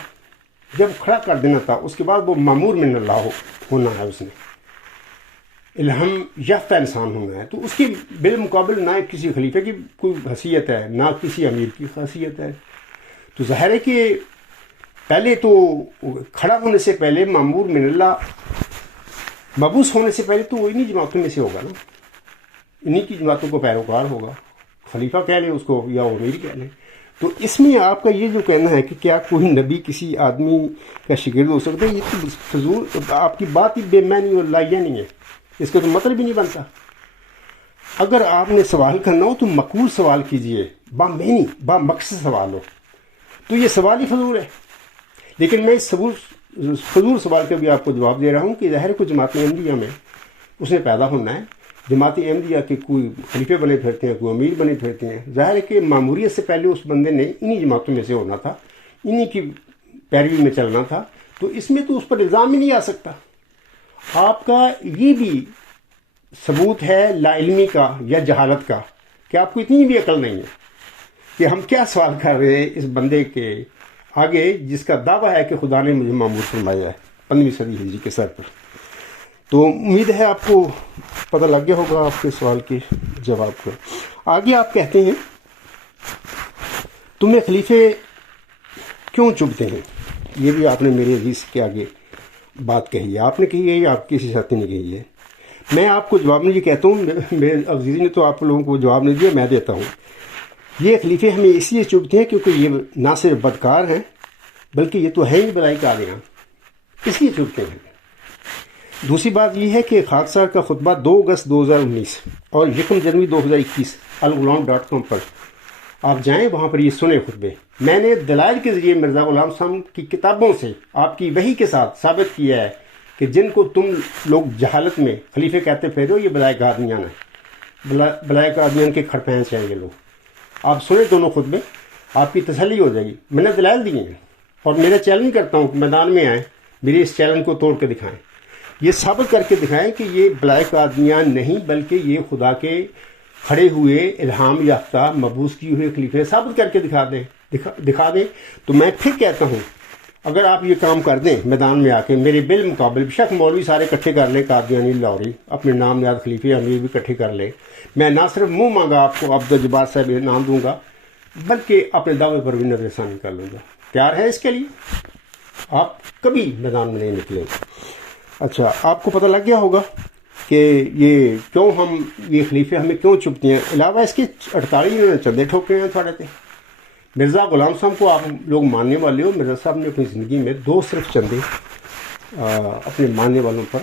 جب کھڑا کر دینا تھا اس کے بعد وہ معمور من اللہ ہونا ہے، اس نے الہام یافتہ انسان ہونا ہے۔ تو اس کی بالمقابل نہ کسی خلیفہ کی کوئی حیثیت ہے، نہ کسی امیر کی حیثیت ہے۔ تو ظاہر ہے کہ پہلے تو کھڑا ہونے سے پہلے معمور من اللہ، مبعوث ہونے سے پہلے تو وہ انہی جماعتوں میں سے ہوگا نا، انہی کی جماعتوں کو پیروکار ہوگا، خلیفہ کہہ لیں اس کو یا امیر کہہ لیں۔ تو اس میں آپ کا یہ جو کہنا ہے کہ کیا کوئی نبی کسی آدمی کا شاگرد ہو سکتا ہے، یہ تو فضول، آپ کی بات ہی بے معنی اور لائیہ نہیں ہے، اس کا تو مطلب ہی نہیں بنتا۔ اگر آپ نے سوال کرنا ہو تو مقبول سوال کیجئے، با معنی با مقصد سوال ہو، تو یہ سوال ہی فضول ہے۔ لیکن میں اس فضول سوال کا بھی آپ کو جواب دے رہا ہوں کہ ظاہر کو جماعت احمدیہ میں اس نے پیدا ہونا ہے۔ جماعت احمدیہ کے کوئی خلیفے بنے پھرتے ہیں، کوئی امیر بنے پھرتے ہیں۔ ظاہر ہے کہ معموریت سے پہلے اس بندے نے انہی جماعتوں میں سے ہونا تھا، انہی کی پیروی میں چلنا تھا۔ تو اس میں تو اس پر الزام ہی نہیں آ سکتا۔ آپ کا یہ بھی ثبوت ہے لا علمی کا یا جہالت کا کہ آپ کو اتنی بھی عقل نہیں ہے کہ ہم کیا سوال کر رہے ہیں اس بندے کے آگے جس کا دعویٰ ہے کہ خدا نے مجھے معمور فرمایا ہے 15ویں صدی ہجری کے سر پر۔ تو امید ہے آپ کو پتہ لگ گیا ہوگا آپ کے سوال کے جواب کا۔ آگے آپ کہتے ہیں تمہیں خلیفے کیوں چبھتے ہیں؟ یہ بھی آپ نے میرے عزیز کے آگے بات کہی ہے، آپ نے کہی ہے یا آپ کسی ساتھی نے کہی ہے؟ میں آپ کو جواب نہیں کہتا ہوں، میرے عزیز نے تو آپ لوگوں کو جواب نہیں دیا، میں دیتا ہوں۔ یہ خلیفے ہمیں اس لیے چبھتے ہیں کیونکہ یہ نہ صرف بدکار ہیں بلکہ یہ تو ہے ہی بلائی کاریاں، اس لیے چبھتے ہیں۔ دوسری بات یہ ہے کہ خاکسار کا خطبہ 2 اگست 2019 اور 1 جنوری 2021 الغلام.com پر آپ جائیں، وہاں پر یہ سنیں خطبے۔ میں نے دلائل کے ذریعے مرزا غلام صاحب کی کتابوں سے آپ کی وحی کے ساتھ ثابت کیا ہے کہ جن کو تم لوگ جہالت میں خلیفے کہتے پھر ہو، یہ بلائے قادیان ہیں، بلائے قادیان کے کھڑپینچ ہیں یہ لوگ۔ آپ سنیں دونوں خطبے، آپ کی تسلی ہو جائے گی۔ میں نے دلائل دیے ہیں اور میرا چیلنج کرتا ہوں کہ میدان میں آئیں، میرے اس چیلنج کو توڑ کے دکھائیں، یہ ثابت کر کے دکھائیں کہ یہ بلائے قادیان نہیں بلکہ یہ خدا کے کھڑے ہوئے الہام یافتہ مبعوث کیے ہوئے خلیفے، ثابت کر کے دکھا دیں۔ تو میں پھر کہتا ہوں اگر آپ یہ کام کر دیں میدان میں آ کے، میرے بالمقابل بشک مولوی سارے اکٹھے کر لیں، قادیانی لاہوری اپنے نام نیاد خلیفے امیر بھی اکٹھے کر لیں، میں نہ صرف منہ مانگا آپ کو عبدالجبار صاحب نام دوں گا بلکہ اپنے دعوے پر بھی نظر ثانی کر لوں گا۔ تیار ہے اس کے لیے؟ آپ کبھی میدان میں نہیں نکلیں۔ اچھا، آپ کو پتہ لگ گیا ہوگا کہ یہ کیوں یہ خلیفے ہمیں کیوں چبھتے ہیں۔ علاوہ اس کے 48 چندے ٹھوکے ہیں تھوڑے تھے۔ مرزا غلام صاحب کو آپ لوگ ماننے والے ہو، مرزا صاحب نے اپنی زندگی میں 2 صرف چندے اپنے ماننے والوں پر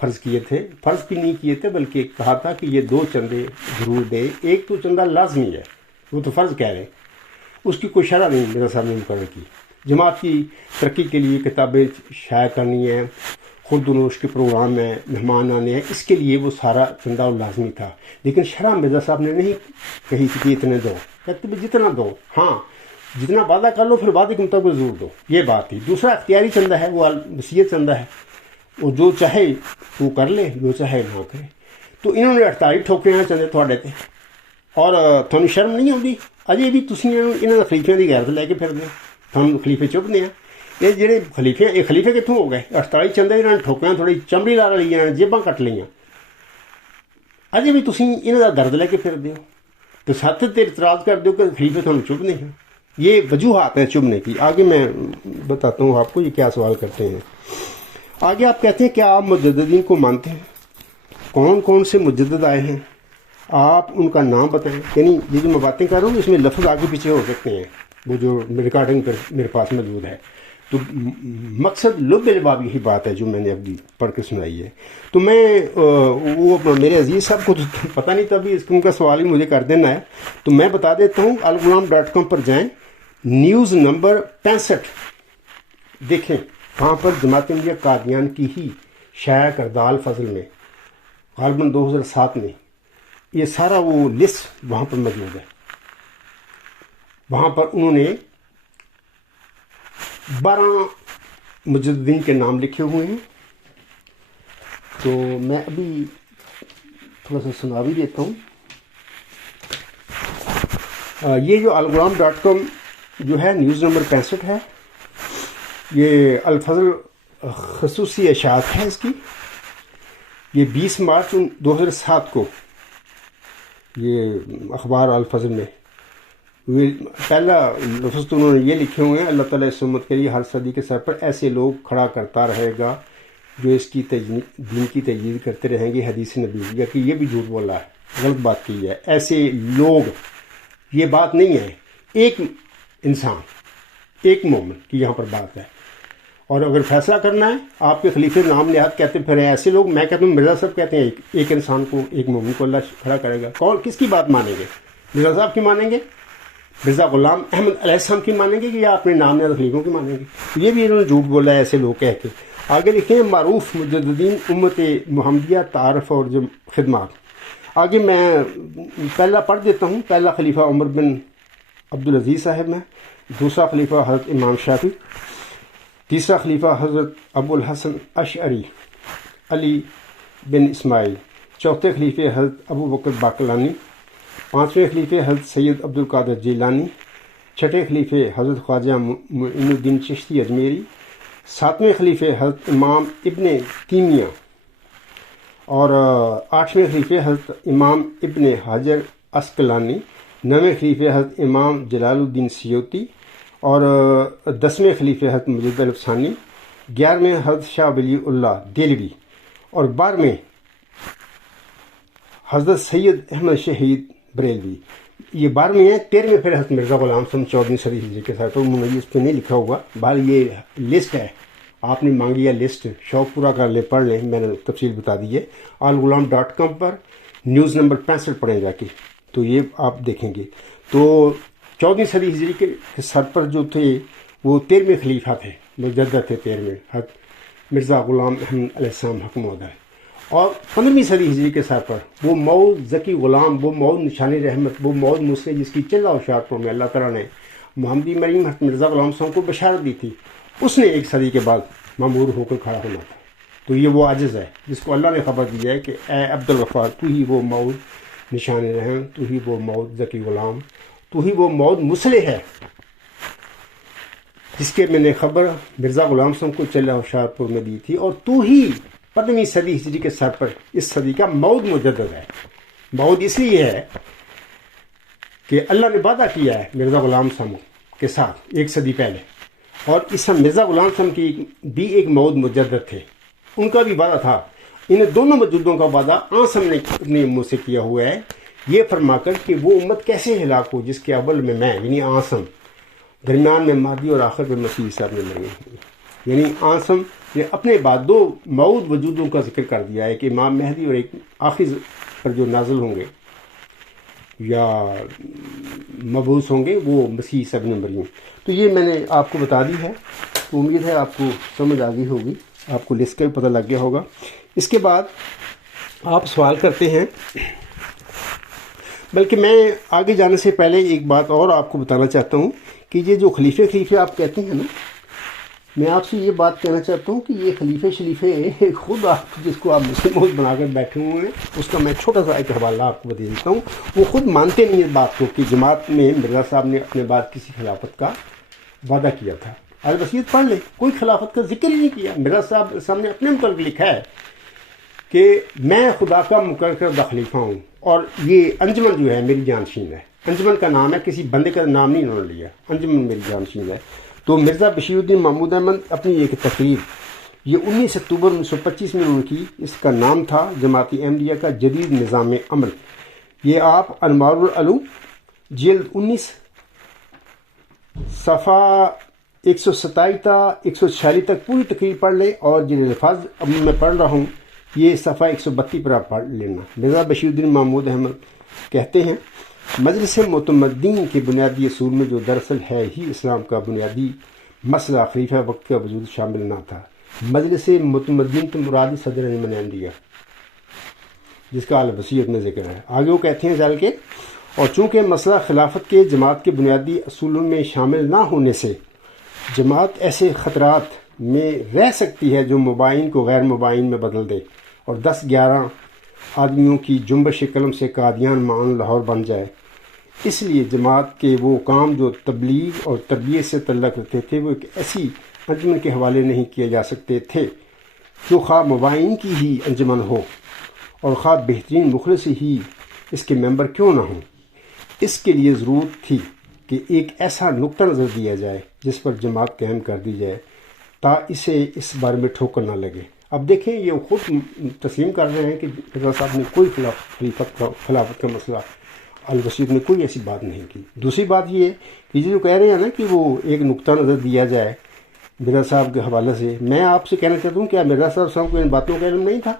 فرض کیے تھے، فرض بھی نہیں کیے تھے بلکہ کہا تھا کہ یہ 2 چندے ضرور دے، ایک تو چندہ لازمی ہے، وہ تو فرض کہہ رہے، اس کی کوئی شرح نہیں مرزا صاحب نے مقرر کی، جماعت کی ترقی کے لیے کتابیں شائع کرنی ہیں، خرد و نوش کے پروگرام ہیں، مہمان آنے ہیں، اس کے لیے وہ سارا چندہ لازمی تھا۔ لیکن شرح مرزا صاحب نے نہیں کہی تھی کہ اتنے دو، کہتے بھی جتنا دو، ہاں جتنا وعدہ کر لو پھر وعدے کے مطابق ضرور دو، یہ بات تھی۔ دوسرا اختیاری چندہ ہے، وہ وصیت چندہ ہے، وہ جو چاہے وہ کر لے، جو چاہے نہ کرے۔ تو انہوں نے 48 ٹھوکے ہیں چندے تھوڑے تے، اور تھانوں شرم نہیں آتی؟ اجے بھی تسی انہاں خلیفیاں دی غیرت لے کے پھردے ہو، تھانوں خلیفے چبھنے ہیں۔ یہ جڑے خلیفے، یہ خلیفے کتوں ہو گئے؟ 48 چندے انہوں نے ٹھوکیاں، تھوڑی چمڑی لا لی، انہوں نے جیباں کٹ لئیاں، اجے بھی تسی انہاں دا درد لے کے پھردے ہو، تو ساتھ تے اعتراض کر دو کہ خلیفے تھانوں چبھنے ہیں۔ یہ وجوہات ہیں چبھنے کی۔ آگے میں بتاتا ہوں آپ کو یہ کیا سوال کرتے ہیں۔ آگے آپ کہتے ہیں کیا آپ مجددین کو مانتے ہیں؟ کون کون سے مجدد آئے ہیں؟ آپ ان کا نام بتائیں۔ یعنی یہ جو میں باتیں کر رہا ہوں اس میں لفظ آگے پیچھے ہو سکتے ہیں، وہ جو ریکارڈنگ پر میرے پاس موجود ہے، تو مقصد لب الباب یہی بات ہے جو میں نے ابھی پڑھ کے سنائی ہے۔ تو میں وہ میرے عزیز صاحب کو تو پتہ نہیں تھا، اس ان کا سوال ہی مجھے کر دینا ہے، تو میں بتا دیتا ہوں۔ الغلام.com پر جائیں، نیوز نمبر 65 دیکھیں، وہاں پر جماعت احمدیہ قادیان کی ہی شائع کردہ الفضل میں غالباً 2007 میں یہ سارا وہ لسٹ وہاں پر موجود ہے۔ وہاں پر انہوں نے 12 مجددین کے نام لکھے ہوئے ہیں، تو میں ابھی تھوڑا سا سنا بھی دیتا ہوں۔ یہ جو الغلام.com جو ہے نیوز نمبر 65 ہے، یہ الفضل خصوصی اشاعت ہے اس کی۔ یہ 20 مارچ 2007 کو یہ اخبار الفضل میں پہلا لفظ تو انہوں نے یہ لکھے ہوئے ہیں، اللہ تعالیٰ اس امت کے لیے ہر صدی کے سر پر ایسے لوگ کھڑا کرتا رہے گا جو اس کی دین کی تجدید کرتے رہیں گے۔ حدیث نبی، یا کہ یہ بھی جھوٹ بولا ہے، غلط بات کی ہے۔ ایسے لوگ، یہ بات نہیں ہے، ایک انسان، ایک مومن کی یہاں پر بات ہے۔ اور اگر فیصلہ کرنا ہے، آپ کے خلیفے نام نہاد کہتے پھر ایسے لوگ، میں کہتا ہوں مرزا صاحب کہتے ہیں ایک انسان کو، ایک مومن کو اللہ کھڑا کرے گا۔ کون کس کی بات مانیں گے؟ مرزا صاحب کی مانیں گے؟ مرزا غلام احمد علیہ السلام کی مانیں گے، کہ یا اپنے نام نہاد خلیفوں کی مانیں گے؟ یہ بھی انہوں نے جھوٹ بولا ہے ایسے لوگ کہہ کے۔ آگے لکھیں معروف مجددین امت محمدیہ تعارف اور خدمات۔ آگے میں پہلا پڑھ دیتا ہوں۔ پہلا خلیفہ عمر بن عبدالعزیز صاحب ہے، دوسرا خلیفہ حضرت امام شافعی، تیسرا خلیفہ حضرت ابو الحسن اشعری علی بن اسماعیل، چوتھے خلیفہ حضرت ابو بکر باقلانی، پانچویں خلیفہ حضرت سید عبد القادر جیلانی، چھٹے خلیفہ حضرت خواجہ معین الدین چشتی اجمیری، ساتویں خلیفہ حضرت امام ابن تیمیہ، اور آٹھویں خلیفہ حضرت امام ابن حجر عسقلانی، نویں خلیفہ حضرت امام جلال الدین سیوطی، اور 10ویں خلیفہ حضرت مجد الف ثانی، 11ویں حضرت شاہ ولی اللہ دہلوی، اور 12ویں حضرت سید احمد شہید بریلوی۔ یہ 12ویں ہیں۔ 13ویں پھر حضرت مرزا غلام سن 14ویں صدی ہجری کے ساتھ، انہوں نے اس پہ نہیں لکھا ہوگا، بہر یہ لسٹ ہے، آپ نے مانگی ہے لسٹ، شوق پورا کر لیں، پڑھ لیں، میں نے تفصیل بتا دی ہے۔ الغلام.com پر نیوز نمبر 65 پڑھیں جا کے، تو یہ آپ دیکھیں گے۔ تو 14ویں صدی ہجری کے سر پر جو تھے وہ 13ویں خلیفہ تھے، مجدد تھے 13ویں، حضرت مرزا غلام احمد علیہ السلام حکم ہے۔ اور 15ویں صدی ہجری کے سر پر وہ مود ذکی غلام، وہ مود نشانی رحمت، وہ مود مسلح جس کی چلہ ہوشیارپور میں اللہ تعالیٰ نے محمدی مریم حضرت مرزا غلام صاحب کو بشارت دی تھی، اس نے 1 صدی کے بعد معمور ہو کر کھڑا ہونا تھا۔ تو یہ وہ عاجز ہے جس کو اللہ نے خبر دی ہے کہ اے عبدالغفار، تو ہی وہ مود نشان رحم، تو ہی وہ مود ذکی غلام، تو ہی وہ مود مسلح ہے جس کے میں نے خبر مرزا غلام صاحب کو چلہ ہوشیارپور میں دی تھی، اور تو ہی 15ویں صدی ہجری کے سر پر اس صدی کا مود مجدد ہے۔ مود اس لیے ہے کہ اللہ نے وعدہ کیا ہے مرزا غلام صاحب کے ساتھ 1 صدی پہلے، اور اس مرزا غلام صاحب کی بھی ایک مود مجدد تھے، ان کا بھی وعدہ تھا۔ ان دونوں مجددوں کا وعدہ آسم نے اپنی امت سے کیا ہوا ہے، یہ فرما کر کہ وہ امت کیسے ہلاک ہو جس کے اول میں میں، یعنی آسم، درمیان میں مہدی، اور آخر میں مسیح صاحب نے مرے۔ یعنی آسم نے اپنے بعد 2 مود وجودوں کا ذکر کر دیا ہے کہ امام مہدی اور ایک آخری پر جو نازل ہوں گے، یا مبعوث ہوں گے وہ مسیح عیسیٰ ابن مریم۔ تو یہ میں نے آپ کو بتا دی ہے، امید ہے آپ کو سمجھ آ گئی ہوگی، آپ کو لسٹ کا بھی پتہ لگ گیا ہوگا۔ اس کے بعد آپ سوال کرتے ہیں، بلکہ میں آگے جانے سے پہلے ایک بات اور آپ کو بتانا چاہتا ہوں کہ یہ جو خلیفے آپ کہتے ہیں نا، میں آپ سے یہ بات کہنا چاہتا ہوں کہ یہ خلیفے خود آپ جس کو آپ مسلم بنا کر بیٹھے ہوئے ہیں، اس کا میں چھوٹا سا ایک حوالہ آپ کو بتا دیتا ہوں۔ وہ خود مانتے نہیں اس بات کو کہ جماعت میں مرزا صاحب نے اپنے بعد کسی خلافت کا وعدہ کیا تھا۔ الوصیت پڑھ لیں، کوئی خلافت کا ذکر ہی نہیں کیا۔ مرزا صاحب نے اپنے متعلق لکھا ہے کہ میں خدا کا مقرر کردہ خلیفہ ہوں، اور یہ انجمن جو ہے میری جانشین ہے۔ انجمن کا نام ہے، کسی بندے کا نام نہیں انہوں نے لیا، انجمن میری جانشین ہے۔ تو مرزا بشیر الدین محمود احمد اپنی ایک تقریر یہ 19 اکتوبر 1925 میں انہوں نے کی، اس کا نام تھا جماعت احمدیہ کا جدید نظام عمل۔ یہ آپ انوار العلوم جلد 19 صفحہ 127 تا 146 تک پوری تقریر پڑھ لیں، اور جن الفاظ اب میں پڑھ رہا ہوں یہ صفحہ 132 پر آپ پڑھ لینا۔ مرزا بشیر الدین محمود احمد کہتے ہیں، مجلس معتمدین کے بنیادی اصول میں جو دراصل ہے ہی اسلام کا بنیادی مسئلہ خلیفہ وقت کا وجود شامل نہ تھا۔ مجلس معتمدین تو مراد صدر احمدیہ جس کا الوصیت میں ذکر ہے۔ آگے وہ کہتے ہیں ذیل کے، اور چونکہ مسئلہ خلافت کے جماعت کے بنیادی اصولوں میں شامل نہ ہونے سے جماعت ایسے خطرات میں رہ سکتی ہے جو مبائن کو غیر مبائن میں بدل دے، اور 10-11 آدمیوں کی جنبش قلم سے قادیان معان لاہور بن جائے۔ اس لیے جماعت کے وہ کام جو تبلیغ اور تربیت سے تعلق رکھتے تھے وہ ایک ایسی انجمن کے حوالے نہیں کیے جا سکتے تھے جو خواہ مبائن کی ہی انجمن ہو، اور خواہ بہترین مخلص ہی اس کے ممبر کیوں نہ ہوں۔ اس کے لیے ضرورت تھی کہ ایک ایسا نقطہ نظر دیا جائے جس پر جماعت قائم کر دی جائے تا اسے اس بارے میں ٹھوکر نہ لگے۔ اب دیکھیں یہ خود تسلیم کر رہے ہیں کہ مرزا صاحب نے کوئی خلافت کا مسئلہ الوصیت میں کوئی ایسی بات نہیں کی۔ دوسری بات یہ ہے کہ یہ جو کہہ رہے ہیں نا کہ وہ ایک نقطہ نظر دیا جائے مرزا صاحب کے حوالے سے، میں آپ سے کہنا چاہتا ہوں کیا مرزا صاحب کو ان باتوں کا علم نہیں تھا؟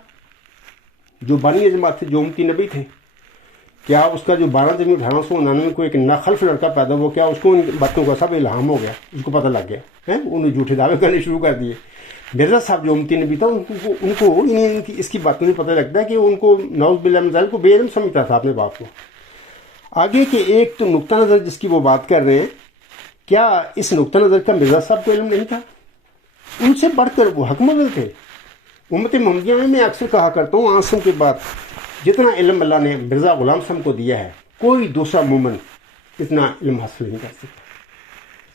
جو بانی جماعت تھے، جو امتی نبی تھے، کیا اس کا جو 12 جنوری 1899 کو ایک ناخلف لڑکا پیدا ہوا، کیا اس کو ان باتوں کا سب الہام ہو گیا، اس کو پتہ لگ گیا ہے؟ انہوں نے جھوٹے دعوے کرنے شروع کر دیے۔ مرزا صاحب جو امتی نبی تھا ان کو اس کی باتوں سے پتہ لگتا ہے کہ ان کو نعوذ باللہ من ذالک کو بے علم سمجھتا تھا اپنے باپ کو۔ آگے کے ایک تو نقطہ نظر جس کی وہ بات کر رہے ہیں، کیا اس نقطہ نظر کا مرزا صاحب کو علم نہیں تھا؟ ان سے بڑھ کر وہ حق مغل تھے۔ امت محمدیہ میں اکثر کہا کرتا ہوں، آسم کے بعد جتنا علم اللہ نے مرزا غلام صاحب کو دیا ہے کوئی دوسرا مومن اتنا علم حاصل نہیں کر سکتا۔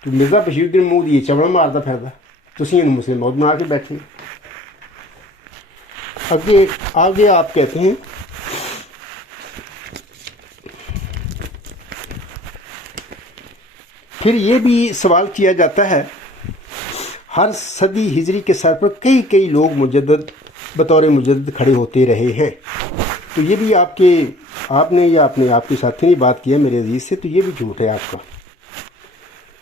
تو مرزا بشیر الدین محمود یہ چوڑا مارتا پھردا، تسی مسلم موت بنا کے بیٹھے۔ آگے آپ کہتے ہیں پھر یہ بھی سوال کیا جاتا ہے، ہر صدی ہجری کے سر پر کئی لوگ مجدد بطور مجدد کھڑے ہوتے رہے ہیں، تو یہ بھی آپ نے یا اپنے آپ کے ساتھی نے بات کیا میرے عزیز سے، تو یہ بھی جھوٹ ہے آپ کا۔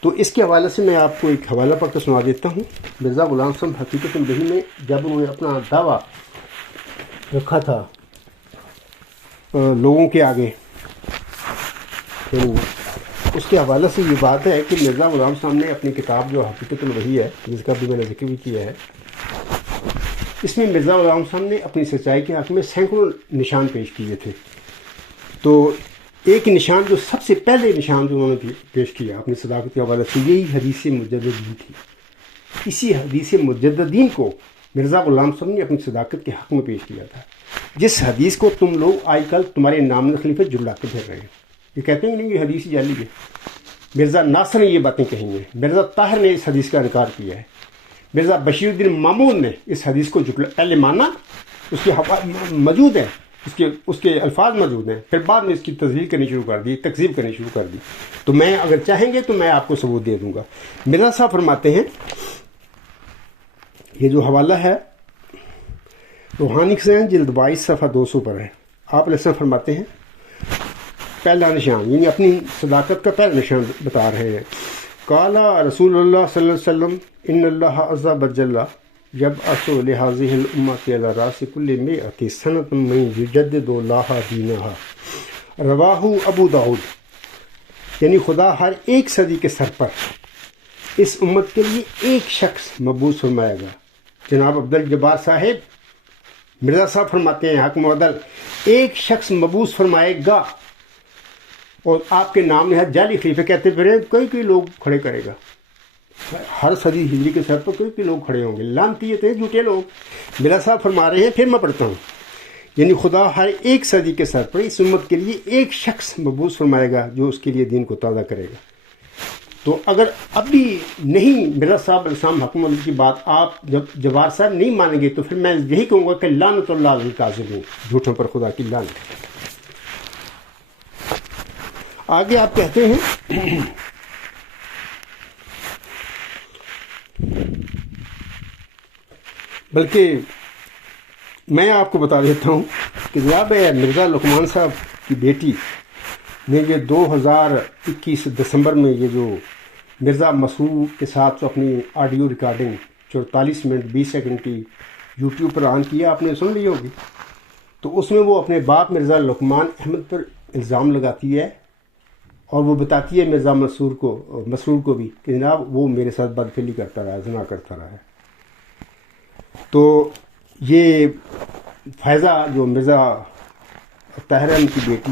تو اس کے حوالے سے میں آپ کو ایک حوالہ پڑھ کے سنا دیتا ہوں۔ مرزا غلام صاحب حقیقت بہی میں جب انہوں نے اپنا دعویٰ رکھا تھا لوگوں کے آگے، تو اس کے حوالے سے یہ بات ہے کہ مرزا غلام صاحب نے اپنی کتاب جو حقیقت الوحی ہے، جس کا بھی میں نے ذکر بھی کیا ہے، اس میں مرزا غلام صاحب نے اپنی سچائی کے حق میں سینکڑوں نشان پیش کیے تھے۔ تو ایک نشان جو سب سے پہلے نشان جو انہوں نے پیش کیا اپنی صداقت کے حوالے سے، یہی حدیث مجددین تھی۔ اسی حدیث مجددین کو مرزا غلام صاحب نے اپنی صداقت کے حق میں پیش کیا تھا، جس حدیث کو تم لوگ آج کل تمہارے نامن خلیفہ جھٹلاتے پھر رہے ہیں۔ یہ کہتے ہیں نہیں یہ حدیث جعلی ہے، مرزا ناصر نے یہ باتیں کہی ہیں، مرزا طاہر نے اس حدیث کا انکار کیا ہے، مرزا بشیر الدین محمود نے اس حدیث کو پہلے مانا، اس کی موجود ہے، اس کے الفاظ موجود ہیں، پھر بعد میں اس کی تزویل کرنی شروع کر دی، تکذیب کرنی شروع کر دی۔ تو میں اگر چاہیں گے تو میں آپ کو ثبوت دے دوں گا۔ مرزا صاحب فرماتے ہیں، یہ جو حوالہ ہے روحانی خزائن جلد 22 صفحہ 200 پر ہے۔ آپ علیہ السلام فرماتے ہیں، پہلا نشان یعنی اپنی صداقت کا پہلا نشان بتا رہے ہیں، قالا رسول اللہ صلی اللہ علیہ وسلم ان اللہ عز وجل یبعث لہذہ الامۃ علی راس کل مئۃ سنۃ من یجدد لها دینہا۔ رواہ ابو داؤد، یعنی خدا ہر ایک صدی کے سر پر اس امت کے لیے ایک شخص مبعوث فرمائے گا۔ جناب عبدالجبار صاحب مرزا صاحب فرماتے ہیں حق معدل ایک شخص مبعوث فرمائے گا، اور آپ کے نام نہاد جعلی خلیفہ کہتے پھرے کئی لوگ کھڑے کرے گا، ہر صدی ہجری کے سر پر کئی لوگ کھڑے ہوں گے، لعنتیت ہیں جھوٹے لوگ۔ مرزا صاحب فرما رہے ہیں، پھر میں پڑھتا ہوں، یعنی خدا ہر ایک صدی کے سر پر اس امت کے لیے ایک شخص مبعوث فرمائے گا جو اس کے لیے دین کو تازہ کرے گا۔ تو اگر اب بھی نہیں مرزا صاحب علیہ السلام حکم اللہ کی بات آپ جب جوار صاحب نہیں مانیں گے تو پھر میں یہی کہوں گا کہ لعنت اللہ علی الکاذبین، جھوٹوں پر خدا کی لعنت۔ آگے آپ کہتے ہیں بلکہ میں آپ کو بتا دیتا ہوں کہ جناب مرزا لقمان صاحب کی بیٹی نے یہ 2021 دسمبر میں یہ جو مرزا مسعود کے ساتھ اپنی آڈیو ریکارڈنگ 44 منٹ 20 سیکنڈ کی یوٹیوب پر آن کیا، آپ نے سن لی ہوگی، تو اس میں وہ اپنے باپ مرزا لقمان احمد پر الزام لگاتی ہے اور وہ بتاتی ہے مرزا مسرور کو بھی کہ جناب وہ میرے ساتھ بدفعلی کرتا رہا ہے، زنا کرتا رہا ہے۔ تو یہ فائزہ جو مرزا طاہر احمد کی بیٹی،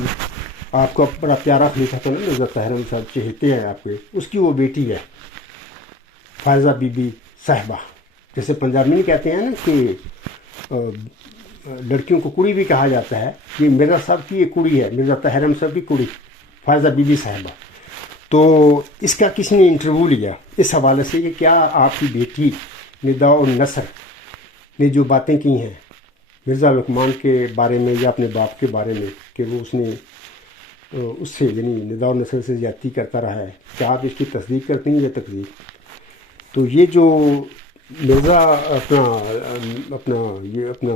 آپ کا بڑا پیارا خلیفہ تھا نا مرزا طاہر احمد صاحب، چہیتے ہیں آپ کے، اس کی وہ بیٹی ہے فائزہ بی بی صاحبہ، جیسے پنجابی میں کہتے ہیں نا کہ لڑکیوں کو کڑی بھی کہا جاتا ہے، یہ مرزا صاحب کی یہ کڑی ہے، مرزا طاہر احمد صاحب کی کڑی فائزہ بی بی صاحبہ۔ تو اس کا کسی نے انٹرویو لیا اس حوالے سے کہ کیا آپ کی بیٹی ندا اور نثر نے جو باتیں کی ہیں مرزا لقمان کے بارے میں یا اپنے باپ کے بارے میں کہ وہ اس نے اس سے یعنی ندا اور نثر سے زیادتی کرتا رہا ہے، کیا آپ اس کی تصدیق کرتے ہیں یا تکذیب؟ تو یہ جو مرزا اپنا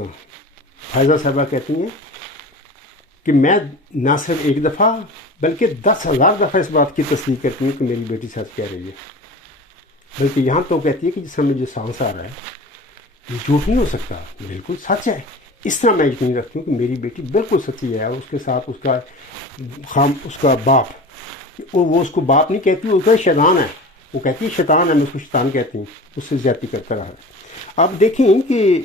فائزہ صاحبہ کہتی ہیں کہ میں نہ صرف ایک دفعہ بلکہ 10,000 دفعہ اس بات کی تصدیق کرتی ہوں کہ میری بیٹی سچ کہہ رہی ہے، بلکہ یہاں تو کہتی ہے کہ جس میں جو سانس آ رہا ہے یہ جھوٹ نہیں ہو سکتا، بالکل سچ ہے۔ اس طرح میں یقین رکھتی ہوں کہ میری بیٹی بالکل سچی ہے، اس کے ساتھ اس کا باپ، وہ اس کو باپ نہیں کہتی، وہ کا شیطان ہے، وہ کہتی ہے شیطان ہے، میں اس کو شیطان کہتی ہوں، اس سے زیادتی کرتا رہا ہے۔ آپ دیکھیں کہ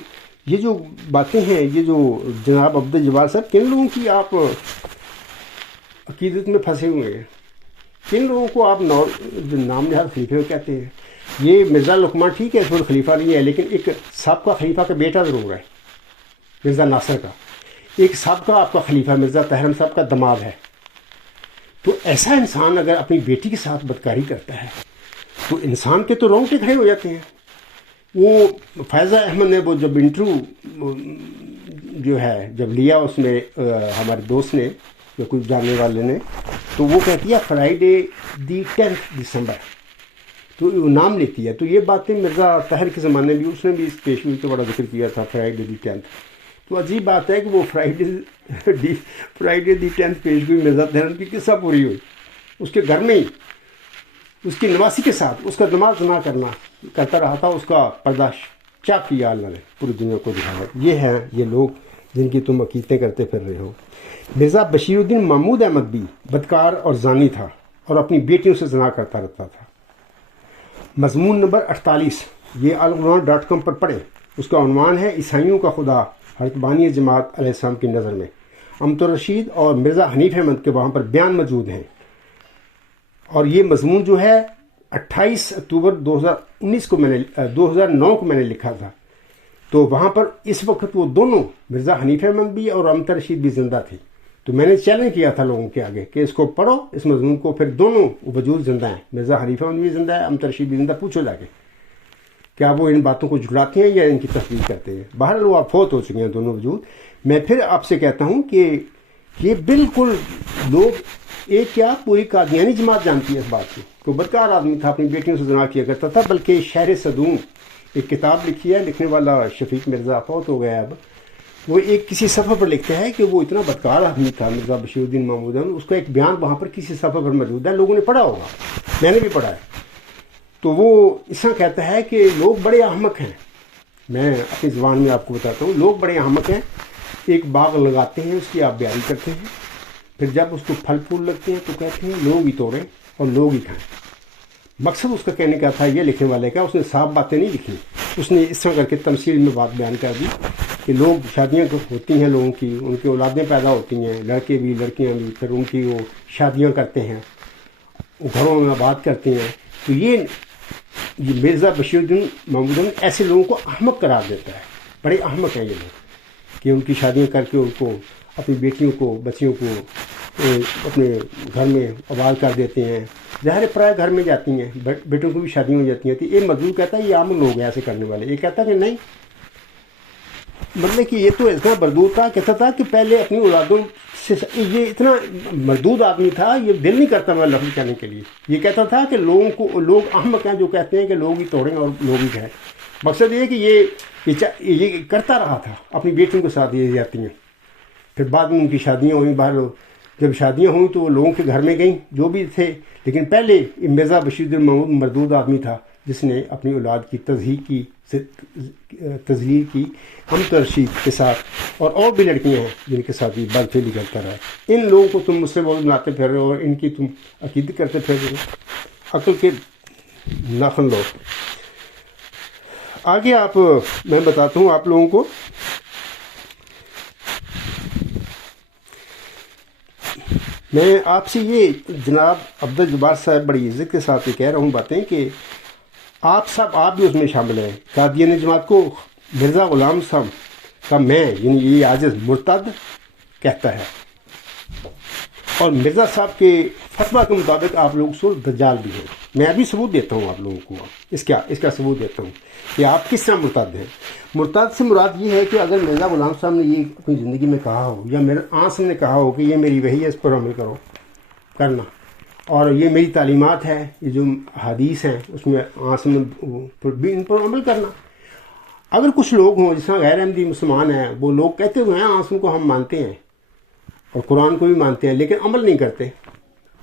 یہ جو باتیں ہیں، یہ جو جناب عبدالجبار صاحب کن لوگوں کی آپ عقیدت میں پھنسے ہوئے ہیں، کن لوگوں کو آپ نام نہاد خلیفے کہتے ہیں۔ یہ مرزا لقمان ٹھیک ہے اس وقت خلیفہ نہیں ہے، لیکن ایک سابقہ خلیفہ کا بیٹا ضرور ہے مرزا ناصر کا، ایک سابقہ آپ کا خلیفہ مرزا طاہر صاحب کا دماد ہے۔ تو ایسا انسان اگر اپنی بیٹی کے ساتھ بدکاری کرتا ہے تو انسان کے تو رونگٹے کھڑے ہو جاتے ہیں۔ وہ فائزہ احمد نے وہ جب انٹرویو جو ہے جب لیا اس میں ہمارے دوست نے یا کوئی جاننے والے نے، تو وہ کہتی ہے فرائیڈے دی 10 دسمبر، تو وہ نام لیتی ہے۔ تو یہ باتیں مرزا طاہر کے زمانے بھی اس نے بھی اس پیشگوئی کا بڑا ذکر کیا تھا، فرائیڈے دی 10۔ تو عجیب بات ہے کہ وہ فرائیڈے دی 10 پیشگوئی مرزا طاہر کی قصہ پوری ہوئی اس کے گھر میں ہی، اس کی نواسی کے ساتھ اس کا دماغ زنا کرتا رہا تھا، اس کا پردہ چاک کیا اللہ نے، پوری دنیا کو دکھایا۔ یہ ہیں یہ لوگ جن کی تم عقیدتیں کرتے پھر رہے ہو۔ مرزا بشیر الدین محمود احمد بھی بدکار اور زانی تھا اور اپنی بیٹیوں سے زنا کرتا رہتا تھا۔ مضمون نمبر 48 یہ alquran.com پر پڑھیں، اس کا عنوان ہے عیسائیوں کا خدا حضرت بانی جماعت علیہ السلام کی نظر میں۔ امت الرشید اور مرزا حنیف احمد کے وہاں پر بیان موجود ہیں، اور یہ مضمون جو ہے 28 اکتوبر 2009 کو میں نے لکھا تھا۔ تو وہاں پر اس وقت وہ دونوں مرزا حنیف احمد بھی اور امت رشید بھی زندہ تھے، تو میں نے چیلنج کیا تھا لوگوں کے آگے کہ اس کو پڑھو اس مضمون کو، پھر دونوں وجود زندہ ہیں، مرزا حنیف احمد بھی زندہ ہے، امت رشید بھی زندہ، پوچھو جا کے کیا وہ ان باتوں کو جھٹلاتے ہیں یا ان کی تصدیق کرتے ہیں۔ بہرحال وہ آپ فوت ہو چکے ہیں دونوں وجود۔ میں پھر آپ سے کہتا ہوں کہ یہ بالکل لوگ ایک کیا پوری قادیانی جماعت جانتی ہے اس بات کو، کوئی بدکار آدمی تھا، اپنی بیٹیوں سے زنا کیا کرتا تھا، بلکہ شہر صدوم ایک کتاب لکھی ہے، لکھنے والا شفیق مرزا فوت ہو گیا اب، وہ ایک کسی صفحے پر لکھتے ہیں کہ وہ اتنا بدکار آدمی تھا مرزا بشیر الدین محمود احمد، اس کا ایک بیان وہاں پر کسی صفحے پر موجود ہے، لوگوں نے پڑھا ہوگا، میں نے بھی پڑھا ہے۔ تو وہ اس طرح کہتا ہے کہ لوگ بڑے احمق ہیں، میں اپنی زبان میں آپ کو بتاتا ہوں، لوگ بڑے احمق ہیں، ایک باغ لگاتے ہیں، اس کی آپ بیاری کرتے ہیں، پھر جب اس کو پھل پھول لگتے ہیں تو کہتے ہیں لوگ ہی توڑیں اور لوگ ہی کھائیں. مقصد اس کا کہنے کا تھا یہ لکھنے والے کا، اس نے صاف باتیں نہیں لکھی، اس نے اس طرح کر کے تمثیل میں بات بیان کر دی کہ لوگ شادیاں ہوتی ہیں لوگوں کی، ان کی اولادیں پیدا ہوتی ہیں، لڑکے بھی لڑکیاں بھی، پھر ان کی وہ شادیاں کرتے ہیں، گھروں میں آباد کرتے ہیں. تو یہ مرزا بشیر الدین محمود ایسے لوگوں کو احمق قرار دیتا ہے. بڑے احمق ہیں یہ لوگ کہ ان کی شادیاں کر کے ان کو اپنی بیٹیوں کو بچیوں کو اپنے گھر میں آباد کر دیتے ہیں. ظاہر پرائے گھر میں جاتی ہیں، بیٹوں کو بھی شادیاں ہو جاتی ہیں. تو یہ مزدور کہتا ہے یہ عام لوگ ہیں ایسے کرنے والے. یہ کہتا کہ نہیں، مطلب کہ یہ تو اتنا مردود تھا، کہتا تھا کہ پہلے اپنی اولادوں سے، یہ اتنا مردود آدمی تھا، یہ دل نہیں کرتا میں لفظ کہنے کے لیے. یہ کہتا تھا کہ لوگ احمق ہیں جو کہتے ہیں کہ لوگ ہی توڑیں اور لوگ ہی کھائیں. مقصد یہ ہے کہ یہ کرتا رہا تھا اپنی بیٹیوں کے ساتھ یہ جاتی ہیں. پھر بعد میں ان کی شادیاں ہوئیں، باہر جب شادیاں ہوئیں تو وہ لوگوں کے گھر میں گئیں جو بھی تھے. لیکن پہلے مرزا بشیر الدین محمود مردود آدمی تھا جس نے اپنی اولاد کی تزہیر کی امت رشید کے ساتھ، اور بھی لڑکیاں ہیں جن کے ساتھ یہ بد فعلی کرتا رہا. ان لوگوں کو تم مجھ سے بہت بناتے پھر رہے ہو اور ان کی تم عقیدت کرتے پھر رہے ہو. عقل کے ناخن لو. آگے میں بتاتا ہوں آپ لوگوں کو. میں آپ سے یہ جناب عبدالجبار صاحب بڑی عزت کے ساتھ یہ کہہ رہا ہوں باتیں کہ آپ بھی اس میں شامل ہیں. قادیانی جماعت کو مرزا غلام صاحب کا میں یعنی یہ عاجز مرتد کہتا ہے، اور مرزا صاحب کے فتویٰ کے مطابق آپ لوگ سو دجال بھی ہیں. میں ابھی ثبوت دیتا ہوں آپ لوگوں کو، اس کا ثبوت دیتا ہوں کہ آپ کس طرح مرتد ہیں. مرتد سے مراد یہ ہے کہ اگر مرزا غلام صاحب نے یہ اپنی زندگی میں کہا ہو، یا میرے آنس نے کہا ہو کہ یہ میری وحی ہے، اس پر عمل کرنا، اور یہ میری تعلیمات ہے، یہ جو حدیث ہیں اس میں آنس میں بھی ان پر عمل کرنا. اگر کچھ لوگ ہوں جس طرح غیر احمدی مسلمان ہیں، وہ لوگ کہتے ہوئے ہیں آنسوں کو ہم مانتے ہیں اور قرآن کو بھی مانتے ہیں لیکن عمل نہیں کرتے.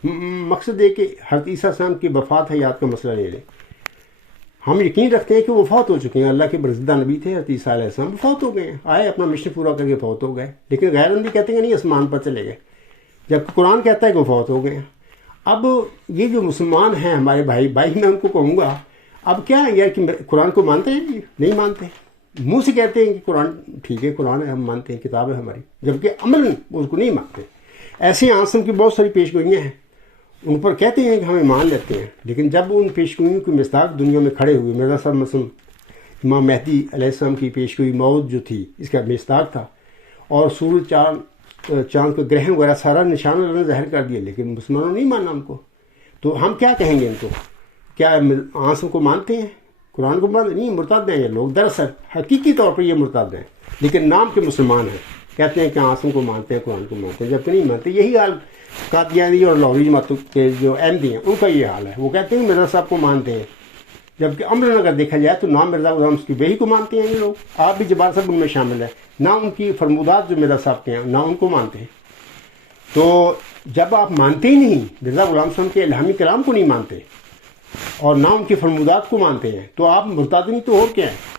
مقصد یہ کہ حضرت عیسیٰ السلام کی وفات حیات کا مسئلہ لے لیں. ہم یقین رکھتے ہیں کہ وہ فوت ہو چکے ہیں. اللہ کے برزدہ نبی تھے حضرت عیسیٰ علیہ السلام، فوت ہو گئے ہیں، آئے اپنا مشن پورا کر کے فوت ہو گئے. لیکن غیر احمدی کہتے ہیں کہ نہیں، آسمان پر چلے گئے، جبکہ قرآن کہتا ہے کہ وہ فوت ہو گئے ہیں. اب یہ جو مسلمان ہیں ہمارے بھائی میں ان کو کہوں گا اب کیا ہے یار کہ قرآن کو مانتے ہیں؟ نہیں مانتے. منہ سے کہتے ہیں کہ قرآن ٹھیک ہے، قرآن ہے، ہم مانتے ہیں، کتاب ہے ہماری، جبکہ عمل اس کو نہیں مانتے. ایسی آنسم کی بہت ساری پیش گوئیاں ہیں، ان پر کہتے ہیں کہ ہمیں مان لیتے ہیں، لیکن جب ان پیش گوئیوں کی مصداق دنیا میں کھڑے ہوئے، مرزا صاحب مثلا امام مہدی علیہ السلام کی پیش گوئی موت جو تھی اس کا مصداق تھا، اور سورج چاند کا گرہن وغیرہ سارا نشان اللہ نے ظاہر کر دیا، لیکن مسلمانوں نے نہیں مانا ان کو. تو ہم کیا کہیں گے ان کو؟ کیا آنسم کو مانتے ہیں، قرآن کو مانتے نہیں؟ مرتد ہیں یہ لوگ. دراصل حقیقی طور پر یہ مرتد ہیں، لیکن نام کے مسلمان ہیں، کہتے ہیں کہ آنسم کو مانتے ہیں، قرآن کو مانتے ہیں، جبکہ نہیں مانتے. یہی حال قادیانی اور لاہوری جماعتوں کے جو احمدی ہیں ان کا یہ حال ہے. وہ کہتے ہیں مرزا صاحب کو مانتے ہیں، جبکہ عمل اگر دیکھا جائے تو نام مرزا غلام کی وحی کو مانتے ہیں یہ لوگ. آپ بھی جبار صاحب ان میں شامل ہیں، نہ ان کی فرمودات جو مرزا صاحب کے ہیں نہ ان کو مانتے ہیں. تو جب آپ مانتے ہی نہیں، مرزا غلام صاحب کے الہامی کلام کو نہیں مانتے اور نہ ان کی فرمودات کو مانتے ہیں، تو آپ مرتد نہیں تو اور کیا ہے؟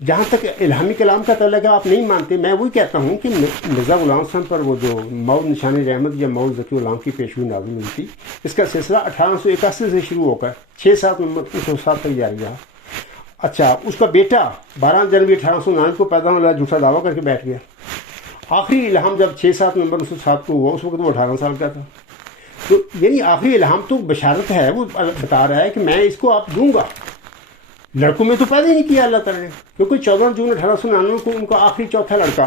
جہاں تک الہامی کلام کا تعلق ہے آپ نہیں مانتے. میں وہی کہتا ہوں کہ مرزا غلام صاحب پر وہ جو مول نشان رحمت یا مول ذکی غلام کی پیشگوئی نازل ہوئی تھی، اس کا سلسلہ 1881 سے شروع ہو کر 6-7 نومبر 1907 تک جاری رہا. اچھا، اس کا بیٹا 12 جنوری 1899 کو پیدا ہونے والا جھوٹا دعویٰ کر کے بیٹھ گیا. آخری الہام جب 6-7 نومبر 1907 کو ہوا، اس وقت وہ 18 سال کا تھا. تو یعنی آخری الہام تو بشارت ہے، وہ بتا رہا ہے کہ میں اس کو آپ دوں گا. لڑکوں میں تو پیدا ہی نہیں کیا اللہ تعالیٰ نے، کیونکہ 14 جون 1899 کو ان کا آخری چوتھا لڑکا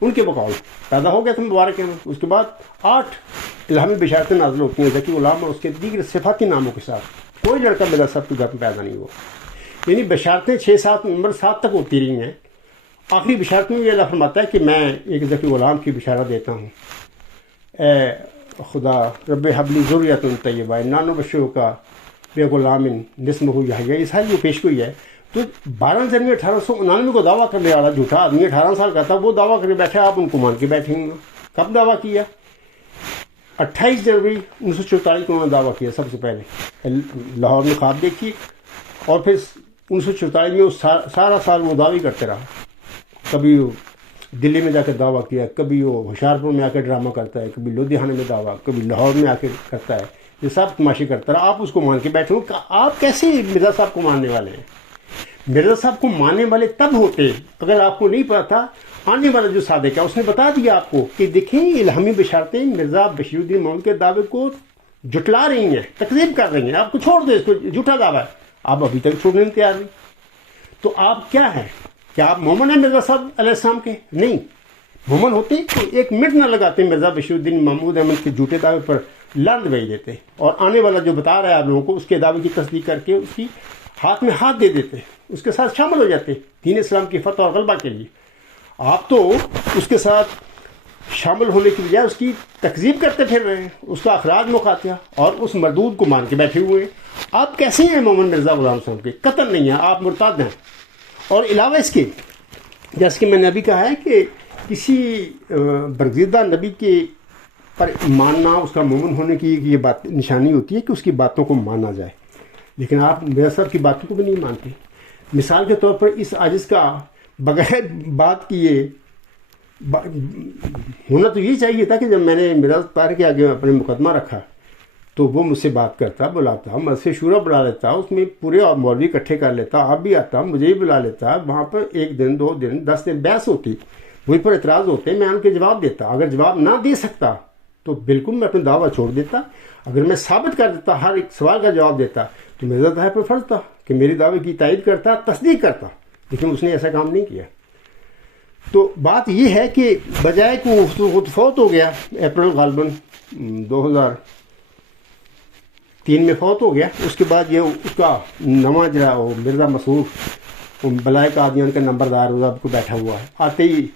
ان کے بقول پیدا ہو گیا تھا مبارک ہے. اس کے بعد 8 الہامی بشارتیں نازل ہوتی ہیں ذکی غلام اور اس کے دیگر صفاتی ناموں کے ساتھ. کوئی لڑکا میرا سب کے گھر میں پیدا نہیں ہوا. یعنی بشارتیں 6-7 نومبر 7 تک ہوتی رہی ہیں. آخری بشارت میں یہ اللہ فرماتا ہے کہ میں ایک ذکی غلام کی بشارت دیتا ہوں، اے خدا رب حبلی ذریۃ طیبہ نانو بشو کا بے غلام نسمہ یحییٰ. یہ ساری جو پیش گوئی ہے. تو 12 جنوری 1899 کو دعویٰ کرنے والا جھوٹا آدمی 18 سال کا تھا، وہ دعویٰ کرنے بیٹھا، آپ ان کو مان کے بیٹھیں گے. کب دعویٰ کیا؟ 28 جنوری 1944 کو انہوں نے دعویٰ کیا سب سے پہلے. لاہور میں خواب دیکھی، اور پھر 1944 میں سارا سال وہ دعوی کرتے رہا. کبھی دلی میں جا کے دعویٰ کیا، کبھی وہ ہوشیارپور میں آ کے ڈرامہ کرتا ہے، کبھی لدھیانہ میں دعویٰ، کبھی لاہور میں آ کے کرتا ہے، یہ سب تماشے کرتا رہا. آپ اس کو مان کے بیٹھے ہو. آپ کیسے مرزا صاحب کو ماننے والے ہیں؟ مرزا صاحب کو ماننے والے تب ہوتے اگر آپ کو نہیں پتا تھا. آنے والا جو صادق ہے اس نے بتا دیا آپ کو کہ دیکھیں الہامی بشارتیں مرزا بشیر الدین محمود کے دعوے کو جھٹلا رہی ہیں، تکذیب کر رہی ہیں. آپ کو چھوڑ دو، اس کو جھوٹا دعویٰ ہے. آپ ابھی تک چھوڑنے میں تیار نہیں. تو آپ کیا ہیں؟ کیا آپ مومن ہیں مرزا صاحب علیہ السلام کے؟ نہیں. مومن ہوتے تو ایک منٹ نہ لگاتے مرزا بشیر الدین محمود احمد کے جھوٹے دعوے پر لند بھیج دیتے، اور آنے والا جو بتا رہا ہے آپ لوگوں کو اس کے دعوے کی تصدیق کر کے اس کی ہاتھ میں ہاتھ دے دیتے، اس کے ساتھ شامل ہو جاتے دین اسلام کی فتح اور غلبہ کے لیے. آپ تو اس کے ساتھ شامل ہونے کی بجائے اس کی تکذیب کرتے پھر رہے ہیں، اس کا اخراج مقاطعہ اور اس مردود کو مان کے بیٹھے ہوئے ہیں. آپ کیسے ہیں مومن مرزا غلام صاحب کے؟ قتل نہیں ہیں، آپ مرتد ہیں. اور علاوہ اس کے جیسے کہ میں نے ابھی کہا ہے کہ کسی برگزیدہ نبی کے پر ماننا اس کا مومن ہونے کی یہ بات نشانی ہوتی ہے کہ اس کی باتوں کو مانا جائے، لیکن آپ مرزا صاحب کی باتوں کو بھی نہیں مانتے. مثال کے طور پر اس عاجز کا بغیر بات کیے ہونا تو یہ چاہیے تھا کہ جب میں نے مرزا طاہر کے آگے اپنے مقدمہ رکھا تو وہ مجھ سے بات کرتا، بلاتا، مجلس شورا بلا لیتا، اس میں پورے مولوی اکٹھے کر لیتا، آپ بھی آتا، مجھے بھی بلا لیتا. وہاں پر 1 دن 2 دن 10 دن بحث ہوتی، وہی پر اعتراض ہوتے، میں ان کے جواب دیتا. اگر جواب نہ دے سکتا تو بالکل میں اپنا دعویٰ چھوڑ دیتا. اگر میں ثابت کر دیتا، ہر ایک سوال کا جواب دیتا، تو مرزا طاہر پر فرض تھا کہ میری دعوے کی تائید کرتا، تصدیق کرتا، لیکن اس نے ایسا کام نہیں کیا. تو بات یہ ہے کہ بجائے کہ وہ فوت ہو گیا اپریل غالباً 2003 میں فوت ہو گیا. اس کے بعد یہ اس کا نواں جرا وہ مرزا مسعود بلائے قادیان کا نمبردار کو بیٹھا ہوا ہے. آتے ہی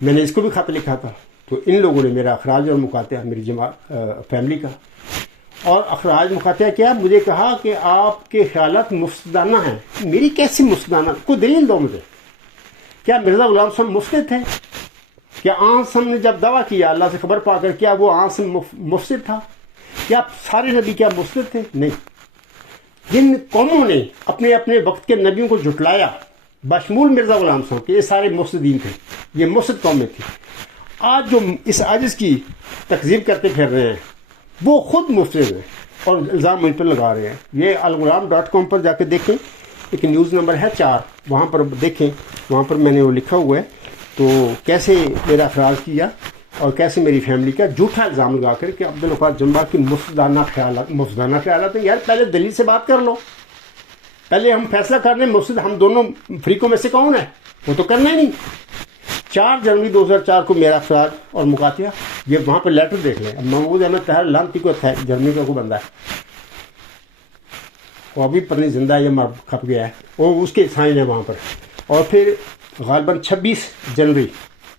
میں نے اس کو بھی خط لکھا تھا، تو ان لوگوں نے میرا اخراج اور مقاطعہ میری جماعت فیملی کا، اور اخراج مقاطعہ کیا، مجھے کہا کہ آپ کے خیالات مفسدانہ ہیں. میری کیسی مفسدانہ؟ کوئی دلیل دو مجھے. کیا مرزا غلام صاحب مفسد تھے؟ کیا آنسم نے جب دعویٰ کیا اللہ سے خبر پا کر، کیا وہ آنسم مفسد تھا؟ کیا سارے نبی کیا مفسد تھے؟ نہیں. جن قوموں نے اپنے اپنے وقت کے نبیوں کو جھٹلایا بشمول مرزا غلام صاحب کے، یہ سارے مفسدین تھے، یہ مفسد قومیں تھیں. آج جو اس عاجز کی تکذیب کرتے پھر رہے ہیں وہ خود مفسد ہیں اور الزام مجھ پر لگا رہے ہیں. یہ الغلام.com پر جا کے دیکھیں، ایک نیوز نمبر ہے 4، وہاں پر دیکھیں، وہاں پر میں نے وہ لکھا ہوا ہے. تو کیسے میرا اخراج کیا اور کیسے میری فیملی کا جھوٹا الزام لگا کر کہ عبدالغفار جمبا کی مفسدانہ خیالات ہیں. یار پہلے دلیل سے بات کر لو، پہلے ہم فیصلہ کر لیں مفسد ہم دونوں فریقوں میں سے کون ہے. وہ تو کرنا ہی نہیں. 4 جنوری 2004 کو میرا اخراج اور مقاطعہ، یہ وہاں پہ لیٹر دیکھ لیں. اب محمود احمد طاہر لانتی کو تھا، جرمنی کا کوئی بندہ ہے، وہ ابھی پتہ نہیں زندہ ہے یا مر کھپ گیا ہے، وہ اس کے سائن ہے وہاں پر. اور پھر غالباً 26 جنوری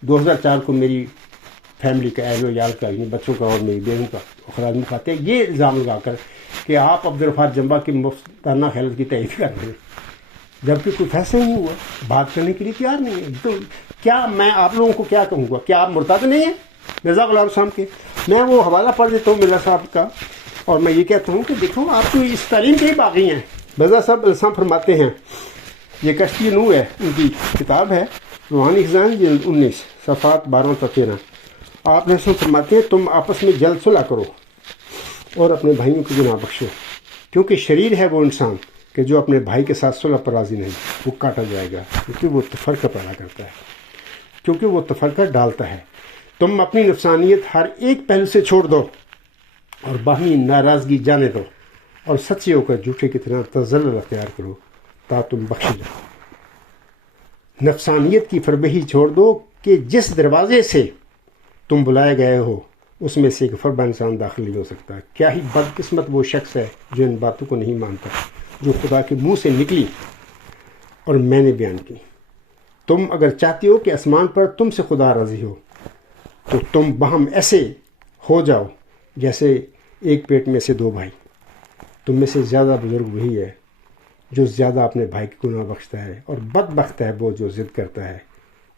2004 کو میری فیملی کا، اہل و عیال کا، یعنی بچوں کا اور میری بیوی کا اخراج مقاطعہ، یہ الزام لگا کر کہ آپ عبدالغفار جمبا کی مفسدانہ خیالات کی تائید کر رہے ہیں، جبکہ کوئی فیصلہ نہیں ہوا، بات کرنے کے لیے تیار نہیں ہے. تو کیا میں آپ لوگوں کو کیا کہوں گا؟ کیا آپ مرتد نہیں ہیں مرزا غلام صاحب کے؟ میں وہ حوالہ پڑھ دیتا ہوں مرزا صاحب کا، اور میں یہ کہتا ہوں کہ دیکھو آپ تو اس تعلیم کے ہی باغی ہیں. مرزا صاحب السلام فرماتے ہیں، یہ کشتی نوح ہے، ان کی کتاب ہے روحانی خزان جلد 19 صفحات 12 تا 13. آپ نے فرماتے ہیں تم آپس میں جلد صلح کرو اور اپنے بھائیوں کو گناہ بخشو، کیونکہ شریر ہے وہ انسان کہ جو اپنے بھائی کے ساتھ صلح پر راضی نہیں، وہ کاٹا جائے گا، کیونکہ وہ تفرقہ پیدا کرتا ہے، کیونکہ وہ تفرقہ ڈالتا ہے. تم اپنی نفسانیت ہر ایک پہلو سے چھوڑ دو اور باہمی ناراضگی جانے دو، اور سچے ہو کر جھوٹے کی طرح تزلل اختیار کرو تا تم بخشے جاؤ. نفسانیت کی فربہی چھوڑ دو کہ جس دروازے سے تم بلائے گئے ہو اس میں سے ایک فربہ انسان داخل نہیں ہو سکتا. کیا ہی بدقسمت وہ شخص ہے جو ان باتوں کو نہیں مانتا جو خدا کے منہ سے نکلی اور میں نے بیان کی. تم اگر چاہتی ہو کہ آسمان پر تم سے خدا راضی ہو تو تم باہم ایسے ہو جاؤ جیسے ایک پیٹ میں سے 2 بھائی. تم میں سے زیادہ بزرگ وہی ہے جو زیادہ اپنے بھائی کے گناہ بخشتا ہے، اور بدبخت ہے وہ جو ضد کرتا ہے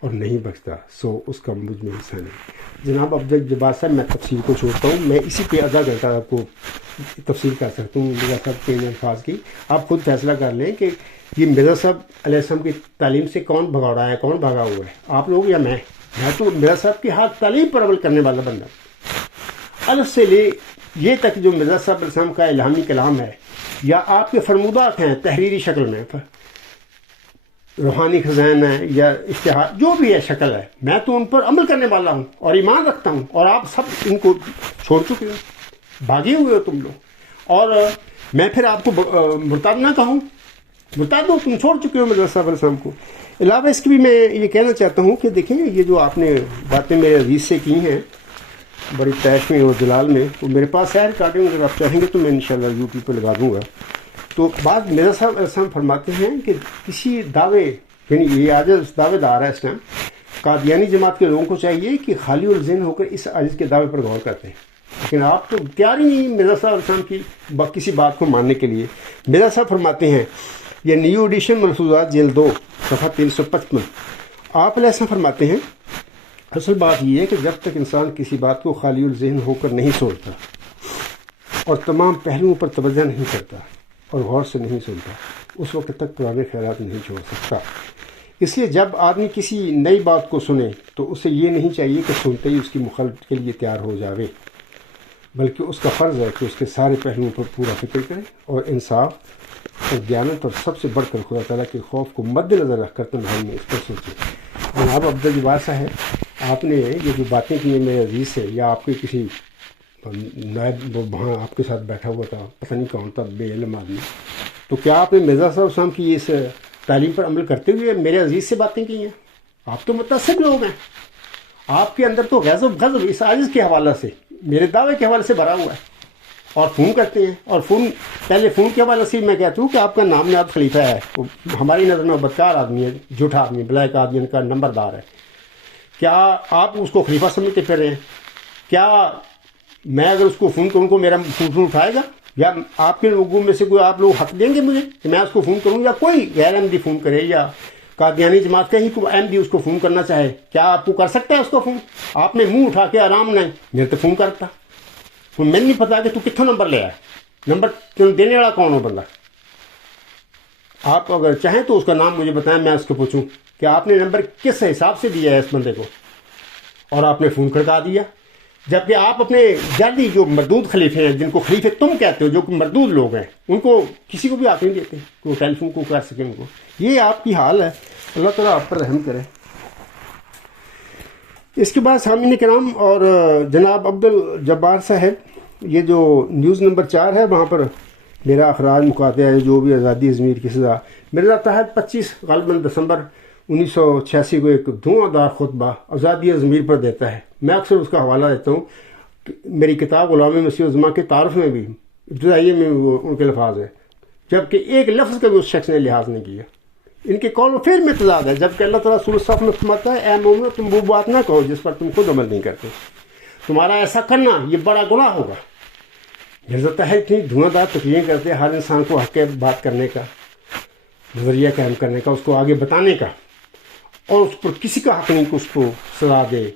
اور نہیں بخشتا، سو اس کا مجھ میں حصہ نہیں. جناب عبدال جبار صاحب، میں تفصیل کو چھوڑتا ہوں، میں اسی پہ آدھا گھنٹہ آپ کو تفصیل کر سکتا ہوں مرزا صاحب کے الفاظ کی. آپ خود فیصلہ کر لیں کہ یہ مرزا صاحب علیہ السلام کی تعلیم سے کون بھگا رہا ہے، کون بھاگا ہوا ہے، آپ لوگ یا میں. میں تو مرزا صاحب کی ہاتھ تعلیم پر عمل کرنے والا بندہ، الف سے لے یہ تک جو مرزا صاحب علیہ السلام کا الہامی کلام ہے یا آپ کے فرمودات ہیں تحریری شکل میں، روحانی خزائن ہے یا اشتہار، جو بھی ہے شکل ہے، میں تو ان پر عمل کرنے والا ہوں اور ایمان رکھتا ہوں، اور آپ سب ان کو چھوڑ چکے ہو، بھاگے ہوئے ہو تم لوگ، اور میں پھر آپ کو مرتد نہ کہوں، مرتد ہو، تم چھوڑ چکے ہو مرزا صاحب علیہ السلام کو۔ علاوہ اس کی بھی میں یہ کہنا چاہتا ہوں کہ دیکھیں یہ جو آپ نے باتیں میرے عزیز سے کی ہیں بڑی تیش میں اور جلال میں، وہ میرے پاس ہے ریکارڈنگ، اگر آپ چاہیں گے تو میں انشاءاللہ یوٹیوب پہ لگا دوں گا۔ تو بعد مرزا صاحب علیہ السلام فرماتے ہیں کہ کسی دعوے، یعنی یہ عاجز دعوے دار ہے اس ٹائم، قادیانی جماعت کے لوگوں کو چاہیے کہ خالی الذہن ہو کر اس عاجز کے دعوے پر غور کرتے ہیں، لیکن آپ تو تیار ہی نہیں مرزا صاحب علیہ السلام کی کسی بات کو ماننے کے لیے۔ مرزا صاحب فرماتے ہیں، یہ نیو ایڈیشن ملفوظات جلد 2 صفحہ 355، آپ علیہ السلام فرماتے ہیں اصل بات یہ ہے کہ جب تک انسان کسی بات کو خالی الذہن ہو کر نہیں سوچتا اور تمام پہلوؤں پر توجہ نہیں کرتا اور غور سے نہیں سنتا، اس وقت تک پرانے خیالات نہیں چھوڑ سکتا۔ اس لیے جب آدمی کسی نئی بات کو سنے تو اسے یہ نہیں چاہیے کہ سنتے ہی اس کی مخالفت کے لیے تیار ہو جاوے، بلکہ اس کا فرض ہے کہ اس کے سارے پہلوؤں پر پورا فکر کرے اور انصاف اور دیانت اور سب سے بڑھ کر خدا تعالیٰ کے خوف کو مد نظر رکھ کر تنہائی میں اس پر سوچے۔ جناب عبدالجبار صاحب، آپ نے یہ جو باتیں کی ہیں میرے عزیز سے، یا آپ کے کسی نائب وہاں آپ کے ساتھ بیٹھا ہوا تھا، پتہ نہیں کون تھا، بے علم آدمی، تو کیا آپ نے مرزا صاحب السلام کی اس تعلیم پر عمل کرتے ہوئے میرے عزیز سے باتیں کی ہیں؟ آپ تو متعصب لوگ ہیں، آپ کے اندر تو غضب اس عاجز کے حوالے سے، میرے دعوے کے حوالے سے بھرا ہوا ہے، اور فون کرتے ہیں، اور پہلے فون کے حوالے سے میں کہتا ہوں کہ آپ کا نام نہاد خلیفہ ہے، وہ ہماری نظر میں بدکار آدمی ہے، جھوٹا آدمی، بلیک آدمی، ان کا نمبردار ہے، کیا آپ اس کو خلیفہ سمجھتے پھر رہے ہیں؟ کیا میں اگر اس کو فون کروں کو میرا فون اٹھائے گا؟ یا آپ کے لوگوں میں سے کوئی آپ لوگ حق دیں گے مجھے کہ میں اس کو فون کروں، یا کوئی غیر احمدی فون کرے، یا قادیانی جماعت کا ہی کوئی احمدی اس کو فون کرنا چاہے، کیا آپ کو کر سکتا ہے اس کو فون؟ آپ نے منہ اٹھا کے آرام نہیں، میرے تو فون کرتا، تو میں نہیں پتا کہ تو کتنا نمبر لے آئے، نمبر دینے والا کون ہو بندہ؟ آپ اگر چاہیں تو اس کا نام مجھے بتائیں، میں اس کو پوچھوں کہ آپ نے نمبر کس حساب سے دیا ہے اس بندے کو، اور آپ نے فون کھڑکا دیا، جبکہ آپ اپنے جلدی جو مردود خلیفے ہیں، جن کو خلیفے تم کہتے ہو، جو مردود لوگ ہیں، ان کو کسی کو بھی آتے نہیں دیتے کہ وہ ٹیلی فون کو کر سکیں ان کو۔ یہ آپ کی حال ہے، اللہ تعالیٰ آپ پر رحم کرے۔ اس کے بعد سامعین کرام اور جناب عبدالجبار صاحب، یہ جو نیوز نمبر 4 ہے وہاں پر میرا اخراج مقاطع ہے، جو بھی آزادی ازمیر کی سزا، مرزا طاہر 25 غالباً دسمبر 1986 کو ایک دھواں دار خطبہ آزادی ازمیر پر دیتا ہے۔ میں اکثر اس کا حوالہ دیتا ہوں، میری کتاب غلام مسیح الزماں کے تعارف میں بھی ابتدائیے میں وہ ان کے الفاظ ہے، جبکہ ایک لفظ کا بھی اس شخص نے لحاظ نہیں کیا۔ ان کے قول و فعل میں تضاد ہے، جبکہ اللہ تعالیٰ سورۃ الصف میں فرماتا ہے، اے مومنو تم وہ بات نہ کہو جس پر تم خود عمل نہیں کرتے، تمہارا ایسا کرنا یہ بڑا گناہ ہوگا۔ مرزا طاہر اتنی دھواں دار تقریریں کرتے ہیں، ہر انسان کو حق ہے بات کرنے کا، نظریہ قائم کرنے کا، اس کو آگے بتانے کا، اور اس پر کسی کا حق نہیں کہ اس کو سزا دے۔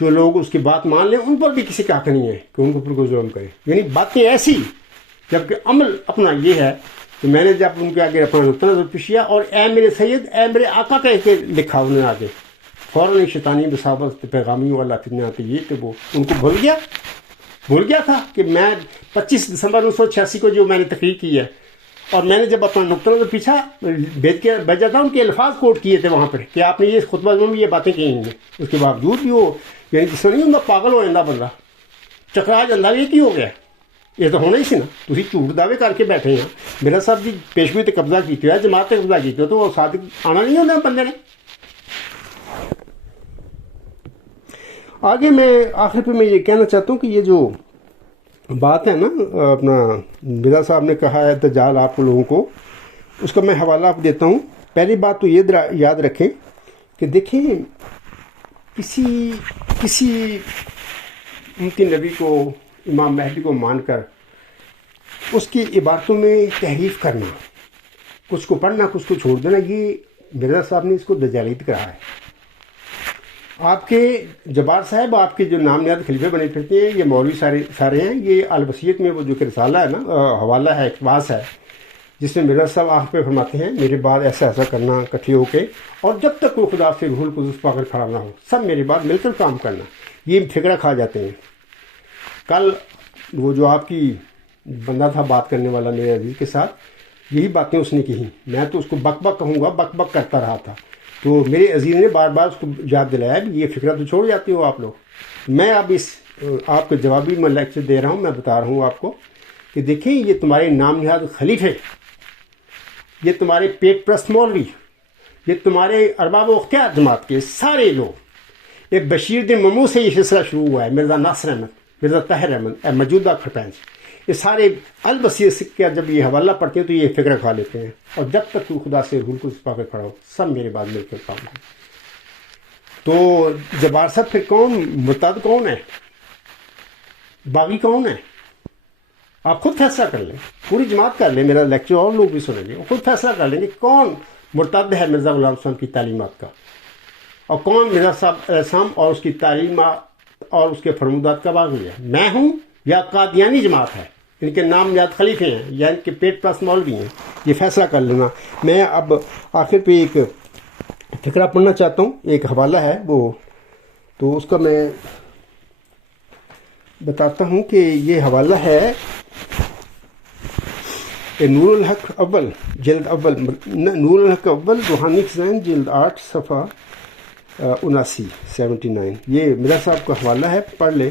جو لوگ اس کی بات مان لیں ان پر بھی کسی کا حق نہیں ہے کہ ان کے اوپر کوئی ظلم کرے، یعنی باتیں ایسی، جبکہ عمل اپنا یہ ہے کہ میں نے جب ان کے آگے اپنا نقطہ نظر پیش کیا اور اے میرے سید، اے میرے آقا کہہ کے لکھا انہوں نے آگے، فوراً ایک شیطانی بصابت پیغامی والا فتنہ آتی، یہ کہ وہ ان کو بھول گیا تھا کہ میں 25 دسمبر 1986 کو جو میں نے تقریر کی ہے، اور میں نے جب اپنا نقطہ نظر پیچھا بھیجا تھا، ان کے الفاظ کوٹ کیے تھے وہاں پر کہ آپ نے یہ خطبہ میں یہ باتیں کہی ہیں، اس کے باوجود بھی وہ یعنی جس میں نہیں ہوں پاگل ہو جاتا بندہ، چکرا جاتا، یہ کی ہو گیا؟ یہ تو ہونا ہی سی نا، تھی جھوٹ دعوے کر کے بیٹھے ہیں۔ میرا صاحب جی پیشگوئی تے قبضہ کیتے ہے، جماعت تے قبضہ کیتے ہو، تو وہ صادق آنا نہیں ہوتا بندے نے۔ آگے میں آخر پہ میں یہ کہنا چاہتا ہوں کہ یہ جو بات ہے نا، اپنا مرزا صاحب نے کہا ہے دجال آپ لوگوں کو، اس کا میں حوالہ آپ دیتا ہوں۔ پہلی بات تو یہ یاد رکھیں کہ دیکھیں، کسی ممکن نبی کو، امام مہدی کو مان کر اس کی عبارتوں میں تحریف کرنا، کچھ کو پڑھنا کچھ کو چھوڑ دینا، یہ مرزا صاحب نے اس کو دجالیت کہا ہے۔ آپ کے جبار صاحب، آپ کے جو نام نہاد خلیفے بنے پھرتے ہیں، یہ مولوی سارے ہیں، یہ الوصیت میں وہ جو کہ رسالہ ہے نا، حوالہ ہے، اقتباس ہے، جس میں مرزا صاحب آخر پہ فرماتے ہیں میرے بعد ایسا ایسا کرنا اکٹھے ہو کے، اور جب تک کوئی خدا سے روح القدس پا کر کھڑا نہ ہو سب میرے بعد مل کر کام کرنا. یہ فکرہ کھا جاتے ہیں. کل وہ جو آپ کی بندہ تھا بات کرنے والا میرے عزیز کے ساتھ، یہی باتیں اس نے کہیں. میں تو اس کو بک بک کہوں گا، بک بک کرتا رہا تھا. تو میرے عزیز نے بار بار اس کو یاد دلایا کہ یہ فکرہ تو چھوڑ جاتے ہو آپ لوگ. میں اب اس آپ کے جوابی میں لیکچر دے رہا ہوں. میں بتا رہا ہوں آپ کو کہ دیکھیں یہ تمہارے نام نہاد خلیفے، یہ تمہارے پیٹ پرست مولوی، یہ تمہارے ارباب و اختیار جماعت کے سارے لوگ، ایک بشیر الدین ممو سے یہ سلسلہ شروع ہوا ہے، مرزا ناصر احمد، مرزا طاہر احمد، موجودہ کھرپینچ، یہ سارے البصیر کا جب یہ حوالہ پڑھتے ہیں تو یہ فکر کھا لیتے ہیں. اور جب تک تو خدا سے روح القدس پا کر کھڑا ہو سب میرے بعد مل کر کام کریں. تو جبار صاحب پھر کون مرتد کون ہے، باغی کون ہے؟ آپ خود فیصلہ کر لیں، پوری جماعت کر لیں، میرا لیکچر اور لوگ بھی سنیں گے، خود فیصلہ کر لیں کہ کون مرتد ہے مرزا غلام صاحب کی تعلیمات کا، اور کون مرزا صاحب علیہ السلام اور اس کی تعلیمات اور اس کے فرمودات کا باغی ہے. میں ہوں یا قادیانی جماعت ہے، ان کے نام یاد خلیفے ہیں یا ان کے پیٹ پرست مولوی ہیں، یہ فیصلہ کر لینا. میں اب آخر پہ ایک فقرہ پڑھنا چاہتا ہوں، ایک حوالہ ہے وہ، تو اس کا میں بتاتا ہوں کہ یہ حوالہ ہے نور الحق اول جلد اول، نور الحق اول روحانی خزائن جلد 8 صفحہ 79. یہ مرزا صاحب کا حوالہ ہے، پڑھ لے.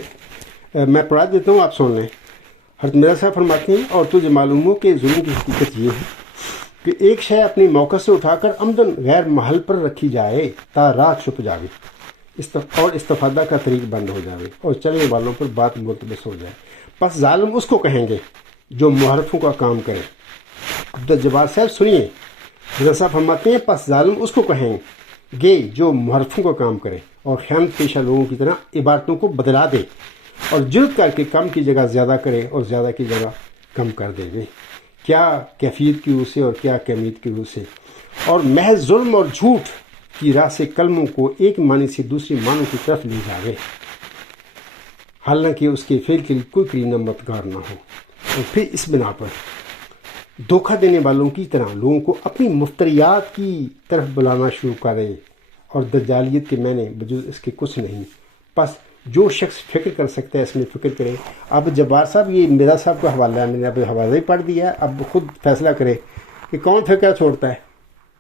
میں پڑھا دیتا ہوں، آپ سن لیں. حضرت مرزا صاحب فرماتے ہیں اور تجھے معلوم ہو کہ ظلم کی حقیقت یہ ہے کہ ایک شے اپنے موقع سے اٹھا کر عمدن غیر محل پر رکھی جائے تا رات چھپ جاوے اور استفادہ کا طریق بند ہو جاوے اور چلنے والوں پر بات ملتبس ہو جائے. پس ظالم اس کو کہیں گے جو محرفوں کا کام کرے. عبدالجبار صاحب سنیے، مرزا صاحب فرماتے ہیں پس ظالم اس کو کہیں گے جو محرفوں کا کام کرے اور خیانت پیشہ لوگوں کی طرح عبارتوں کو بدلا دے اور جلد کر کے کم کی جگہ زیادہ کرے اور زیادہ کی جگہ کم کر دے گے. کیا کیفیت کی روح سے اور کیا کمیت کی روح سے، اور محض ظلم اور جھوٹ کی راہ سے کلموں کو ایک معنی سے دوسری معنی کی طرف لے جاوے، حالانکہ اس کے فعل کے لیے کوئی قرینہ مددگار نہ ہو. اور پھر اس بنا پر دھوکہ دینے والوں کی طرح لوگوں کو اپنی مفتریات کی طرف بلانا شروع کرے، اور دجالیت کے میں نے بجز اس کے کچھ نہیں. پس جو شخص فکر کر سکتا ہے اس میں فکر کرے. اب جبار صاحب یہ میرا صاحب کا حوالہ ہے، میں نے اب حوالہ ہی پڑھ دیا ہے، اب خود فیصلہ کرے کہ کون فکر چھوڑتا ہے.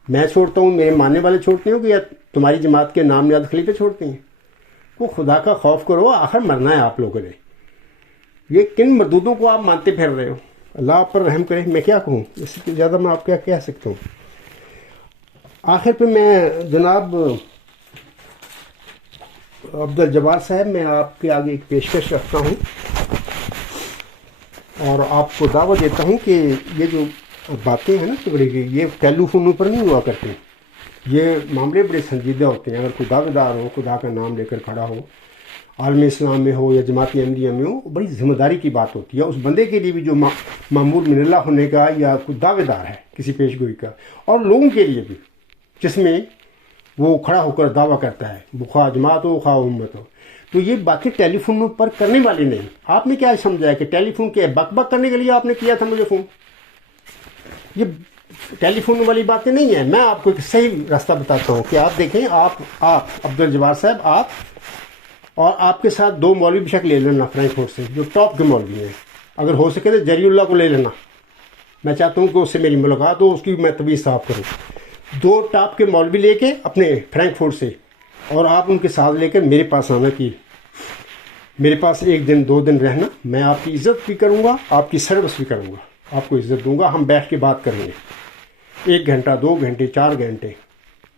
میں چھوڑتا ہوں، میرے ماننے والے چھوڑتے ہیں، کہ یا تمہاری جماعت کے نام یاد خلیفے چھوڑتے ہیں. وہ خدا کا خوف کرو، آخر مرنا ہے آپ لوگوں نے. یہ کن مردودوں کو آپ مانتے پھر رہے ہو؟ اللہ آپ پر رحم کرے. میں کیا کہوں، اس سے زیادہ میں آپ کیا کہہ سکتا ہوں. آخر پہ میں جناب عبدالجبار صاحب، میں آپ کے آگے ایک پیشکش رکھتا ہوں اور آپ کو دعوت دیتا ہوں کہ یہ جو باتیں ہیں نا بڑی، یہ ٹیلی فونوں پر نہیں ہوا کرتے. یہ معاملے بڑے سنجیدہ ہوتے ہیں. اگر کوئی دعوے دار ہو، خدا کا نام لے کر کھڑا ہو، عالم اسلام میں ہو یا جماعت احمدیہ میں ہو، بڑی ذمہ داری کی بات ہوتی ہے اس بندے کے لیے بھی جو معمور من اللہ ہونے کا یا کوئی دعوے دار ہے کسی پیش گوئی کا، اور لوگوں کے لیے بھی جس میں وہ کھڑا ہو کر دعویٰ کرتا ہے، خواہ جماعت ہو خواہ امت ہو. تو یہ باتیں ٹیلی فون پر کرنے والی نہیں. آپ نے کیا سمجھا ہے کہ ٹیلی فون کے بک بک کرنے کے لیے آپ نے کیا تھا مجھے فون؟ یہ ٹیلی فون والی باتیں نہیں ہیں. میں آپ کو ایک صحیح راستہ بتاتا ہوں کہ آپ دیکھیں، آپ عبدالجبار صاحب، آپ اور آپ کے ساتھ 2 مولوی بھی شک لے لینا فرینک فورٹ سے، جو ٹاپ کے مولوی ہیں. اگر ہو سکے تو جری اللہ کو لے لینا. میں چاہتا ہوں کہ اس سے میری ملاقات ہو، اس کی میں طبیعت صاف کروں. 2 ٹاپ کے مولوی لے کے اپنے فرینک فورٹ سے، اور آپ ان کے ساتھ لے کر میرے پاس آنا، کہ میرے پاس 1 دن 2 دن رہنا. میں آپ کی عزت بھی کروں گا، آپ کی سروس بھی کروں گا، آپ کو عزت دوں گا. ہم بیٹھ کے بات کریں گے 1 گھنٹہ 2 گھنٹے 4 گھنٹے،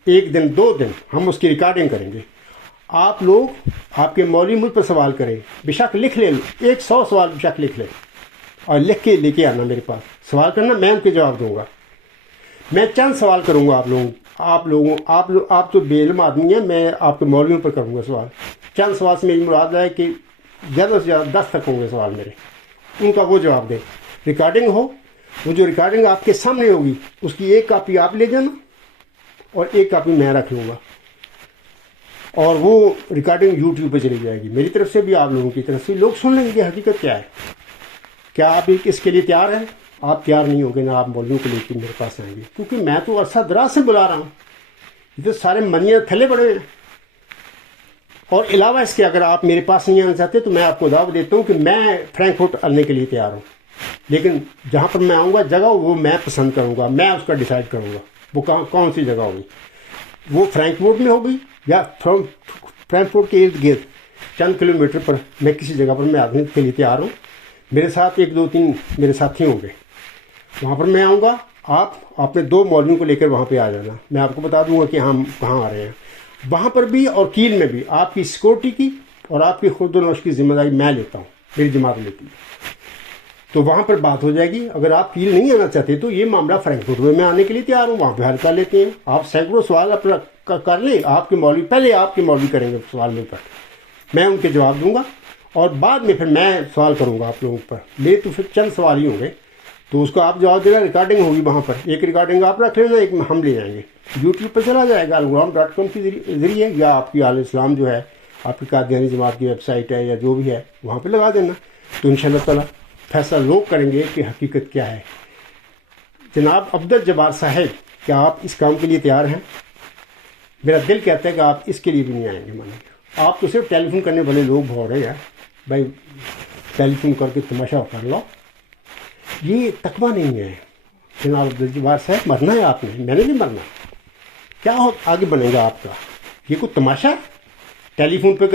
1 دن 2 دن ہم اس کی ریکارڈنگ کریں گے. آپ لوگ، آپ کے مولوی مجھ پر سوال کریں، بے شک لکھ لیں، 100 سوال بے شک لکھ لیں اور لکھ کے لے کے آنا میرے پاس. سوال کرنا، میں ان کے جواب دوں گا. میں چند سوال کروں گا آپ تو بے علم آدمی ہیں، میں آپ کے مولویوں پر کروں گا سوال. چند سوال سے میری مراد ہے کہ زیادہ سے زیادہ 10 تک ہوں گے سوال میرے، ان کا وہ جواب دیں. ریکارڈنگ ہو، وہ جو ریکارڈنگ آپ کے سامنے ہوگی اس کی 1 کاپی آپ لے جانا اور 1 کاپی میں رکھ لوں گا، اور وہ ریکارڈنگ یوٹیوب پہ چلی جائے گی. میری طرف سے بھی، آپ لوگوں کی طرف سے. لوگ سن لیں گے کہ حقیقت کیا ہے. کیا آپ اس کے لیے تیار ہیں؟ آپ تیار نہیں ہوں گے نہ آپ مولویوں کو لے کے میرے پاس آئیں گے، کیونکہ میں تو عرصہ دراز سے بلا رہا ہوں، یہ تو سارے منیاں تھلے پڑے ہیں۔ اور علاوہ اس کے اگر آپ میرے پاس نہیں آنا چاہتے تو میں آپ کو دعوت دیتا ہوں کہ میں فرینکفرٹ آنے کے لیے تیار ہوں، لیکن جہاں پر میں آؤں گا جگہ وہ میں پسند کروں گا، میں اس کا ڈیسائیڈ کروں گا وہ کون سی جگہ ہوگی، وہ فرینکفرٹ میں ہوگی یا فرینکفرٹ کے ارد گرد چند کلومیٹر پر میں کسی جگہ پر میں آنے کے لیے تیار ہوں۔ میرے ساتھ 1-2-3 میرے ساتھی ہوں گے، وہاں پر میں آؤں گا، آپ اپنے 2 مولویوں کو لے کر وہاں پہ آ جانا، میں آپ کو بتا دوں گا کہ ہم کہاں آ رہے ہیں۔ وہاں پر بھی اور کیل میں بھی آپ کی سیکورٹی کی اور آپ کی خود و نوش کی ذمہ داری میں لیتا ہوں، میری جماعت لیتی ہے، تو وہاں پر بات ہو جائے گی۔ اگر آپ کیل نہیں آنا چاہتے تو یہ معاملہ فرینکفرٹ میں آنے کے لیے تیار ہوں، وہاں پہ حل کر لیتے ہیں۔ آپ سینکڑوں سوال اپنا کر لیں، آپ کے مولوی پہلے آپ کے مولوی کریں گے سوال میرے پر، میں ان کے جواب دوں گا اور بعد میں پھر میں سوال کروں گا آپ لوگوں پر، میرے تو پھر چند سوال ہی ہوں گے تو اس کو آپ جواب دینا، ریکارڈنگ ہوگی وہاں پر، ایک ریکارڈنگ آپ رکھ لینا، ایک ہم لے جائیں گے، یوٹیوب پہ چلا جائے گا alground.com کے ذریعے، یا آپ کی آل اسلام جو ہے آپ کی قادیانی جماعت کی ویب سائٹ ہے یا جو بھی ہے وہاں پہ لگا دینا، تو انشاءاللہ تعالیٰ فیصلہ لوگ کریں گے کہ حقیقت کیا ہے۔ جناب عبدالجبار صاحب، کیا آپ اس کام کے لیے تیار ہیں؟ میرا دل کہتا ہے کہ آپ اس کے لیے بھی نہیں آئیں گے، مانیں، آپ تو صرف ٹیلی فون کرنے والے لوگ ہو رہے ہیں بھائی، ٹیلی فون کر کے تماشا کر لو، یہ تقویٰ نہیں ہے۔ جناب عبدالجبار صاحب، مرنا ہے آپ نے، میں نے نہیں مرنا، کیا آگے بنے گا آپ کا؟ یہ کوئی تماشا؟ ٹیلی فون پہ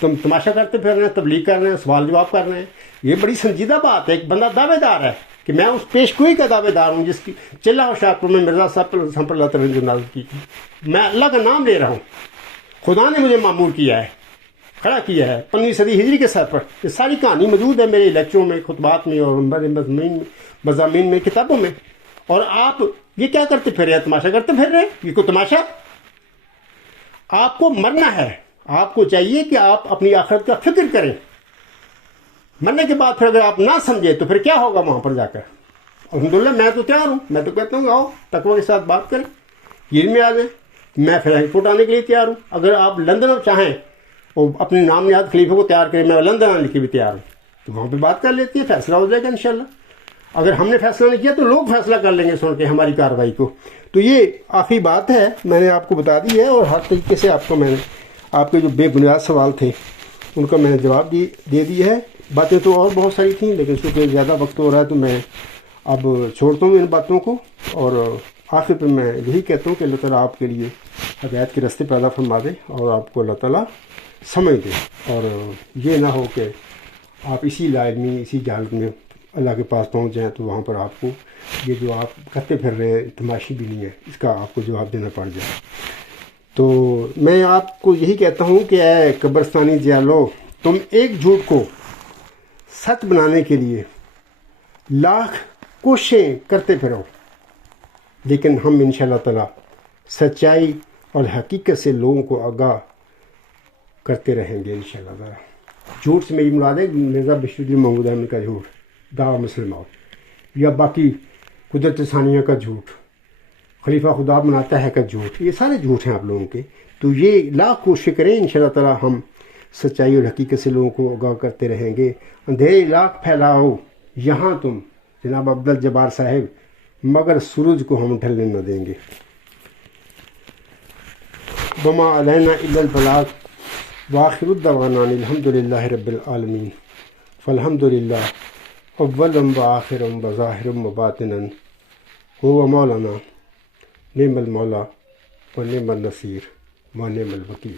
تم تماشا کرتے پھر رہے ہیں، تبلیغ کر رہے ہیں، سوال جواب کر رہے ہیں، یہ بڑی سنجیدہ بات ہے۔ ایک بندہ دعوے دار ہے کہ میں اس پیش گوئی کا دعوے دار ہوں جس کی چلہ و شاہپور میں مرزا صاحب پر اللہ تعالیٰ نے جو نازل کی تھی، میں اللہ کا نام لے رہا ہوں، خدا نے مجھے معمور کیا ہے، کھڑا کیا ہے 15ویں صدی ہجری کے سر پر۔ یہ ساری کہانی موجود ہے میرے لیکچروں میں، خطبات میں اور مضامین میں، کتابوں میں، اور آپ یہ کیا کرتے پھر رہے ہیں؟ تماشا کرتے پھر رہے ہیں، یہ کوئی تماشا؟ آپ کو مرنا ہے، آپ کو چاہیے کہ آپ اپنی آخرت کا فکر کریں۔ مرنے کے بعد پھر اگر آپ نہ سمجھے تو پھر کیا ہوگا وہاں پر جا کر؟ الحمدللہ میں تو تیار ہوں، میں تو کہتا ہوں آؤ تقویٰ کے ساتھ بات کریں، کیل میں آ جائیں، میں فرینکفرٹ آنے کے لیے تیار ہوں۔ اگر آپ لندن چاہیں اور اپنے نام نہاد خلیفہ کو تیار کریں، میں لندن آنے کے بھی تیار ہوں، تو وہاں پہ بات کر لیتے ہیں، فیصلہ ہو جائے گا انشاءاللہ۔ اگر ہم نے فیصلہ نہیں کیا تو لوگ فیصلہ کر لیں گے سن کے ہماری کارروائی کو۔ تو یہ آخری بات ہے، میں نے آپ کو بتا دی ہے، اور ہر طریقے سے آپ کو میں نے آپ کے جو بے بنیاد سوال تھے ان کا میں نے جواب دے دی ہے۔ باتیں تو اور بہت ساری تھیں، لیکن چونکہ زیادہ وقت ہو رہا ہے تو میں اب چھوڑتا ہوں ان باتوں کو، اور آخر پہ میں یہی کہتا ہوں کہ اللہ تعالیٰ آپ کے لیے ہدایت کے راستے پیدا فرما دے اور آپ کو اللہ تعالیٰ سمجھ دے، اور یہ نہ ہو کہ آپ اسی لاعلمی اسی جہالت میں اللہ کے پاس پہنچ جائیں تو وہاں پر آپ کو یہ جو آپ کرتے پھر رہے ہیں تماشی بھی نہیں ہے، اس کا آپ کو جواب دینا پڑ جائے۔ تو میں آپ کو یہی کہتا ہوں کہ اے قبرستانی جیالو، تم ایک جھوٹ کو سچ بنانے کے لیے لاکھ کوششیں کرتے پھرو، لیکن ہم انشاءاللہ تعالیٰ سچائی اور حقیقت سے لوگوں کو آگاہ کرتے رہیں گے انشاءاللہ تعالیٰ۔ جھوٹ سے میری مراد ہے مرزا بشیر الدین محمود احمد کا جھوٹ، دعویٰ مسلمہ، یا باقی قدرت ثانیہ کا جھوٹ، خلیفہ خدا بناتا ہے کا جھوٹ، یہ سارے جھوٹ ہیں آپ لوگوں کے۔ تو یہ لاکھ کوشش کریں، انشاءاللہ تعالیٰ ہم سچائی اور حقیقت سے لوگوں کو آگاہ کرتے رہیں گے۔ اندھیرے لاکھ پھیلاؤ یہاں تم جناب عبدالجبار صاحب، مگر سورج کو ہم ڈھلنے نہ دیں گے۔ وما علینا الا البلاغ وآخر الدعوانا الحمد للہ رب العالمین۔ فالحمد للہ اولا وآخرا وظاہرا وباطنا هو مولانا نعم المولا ونعم النصیر ونعم الوکیل۔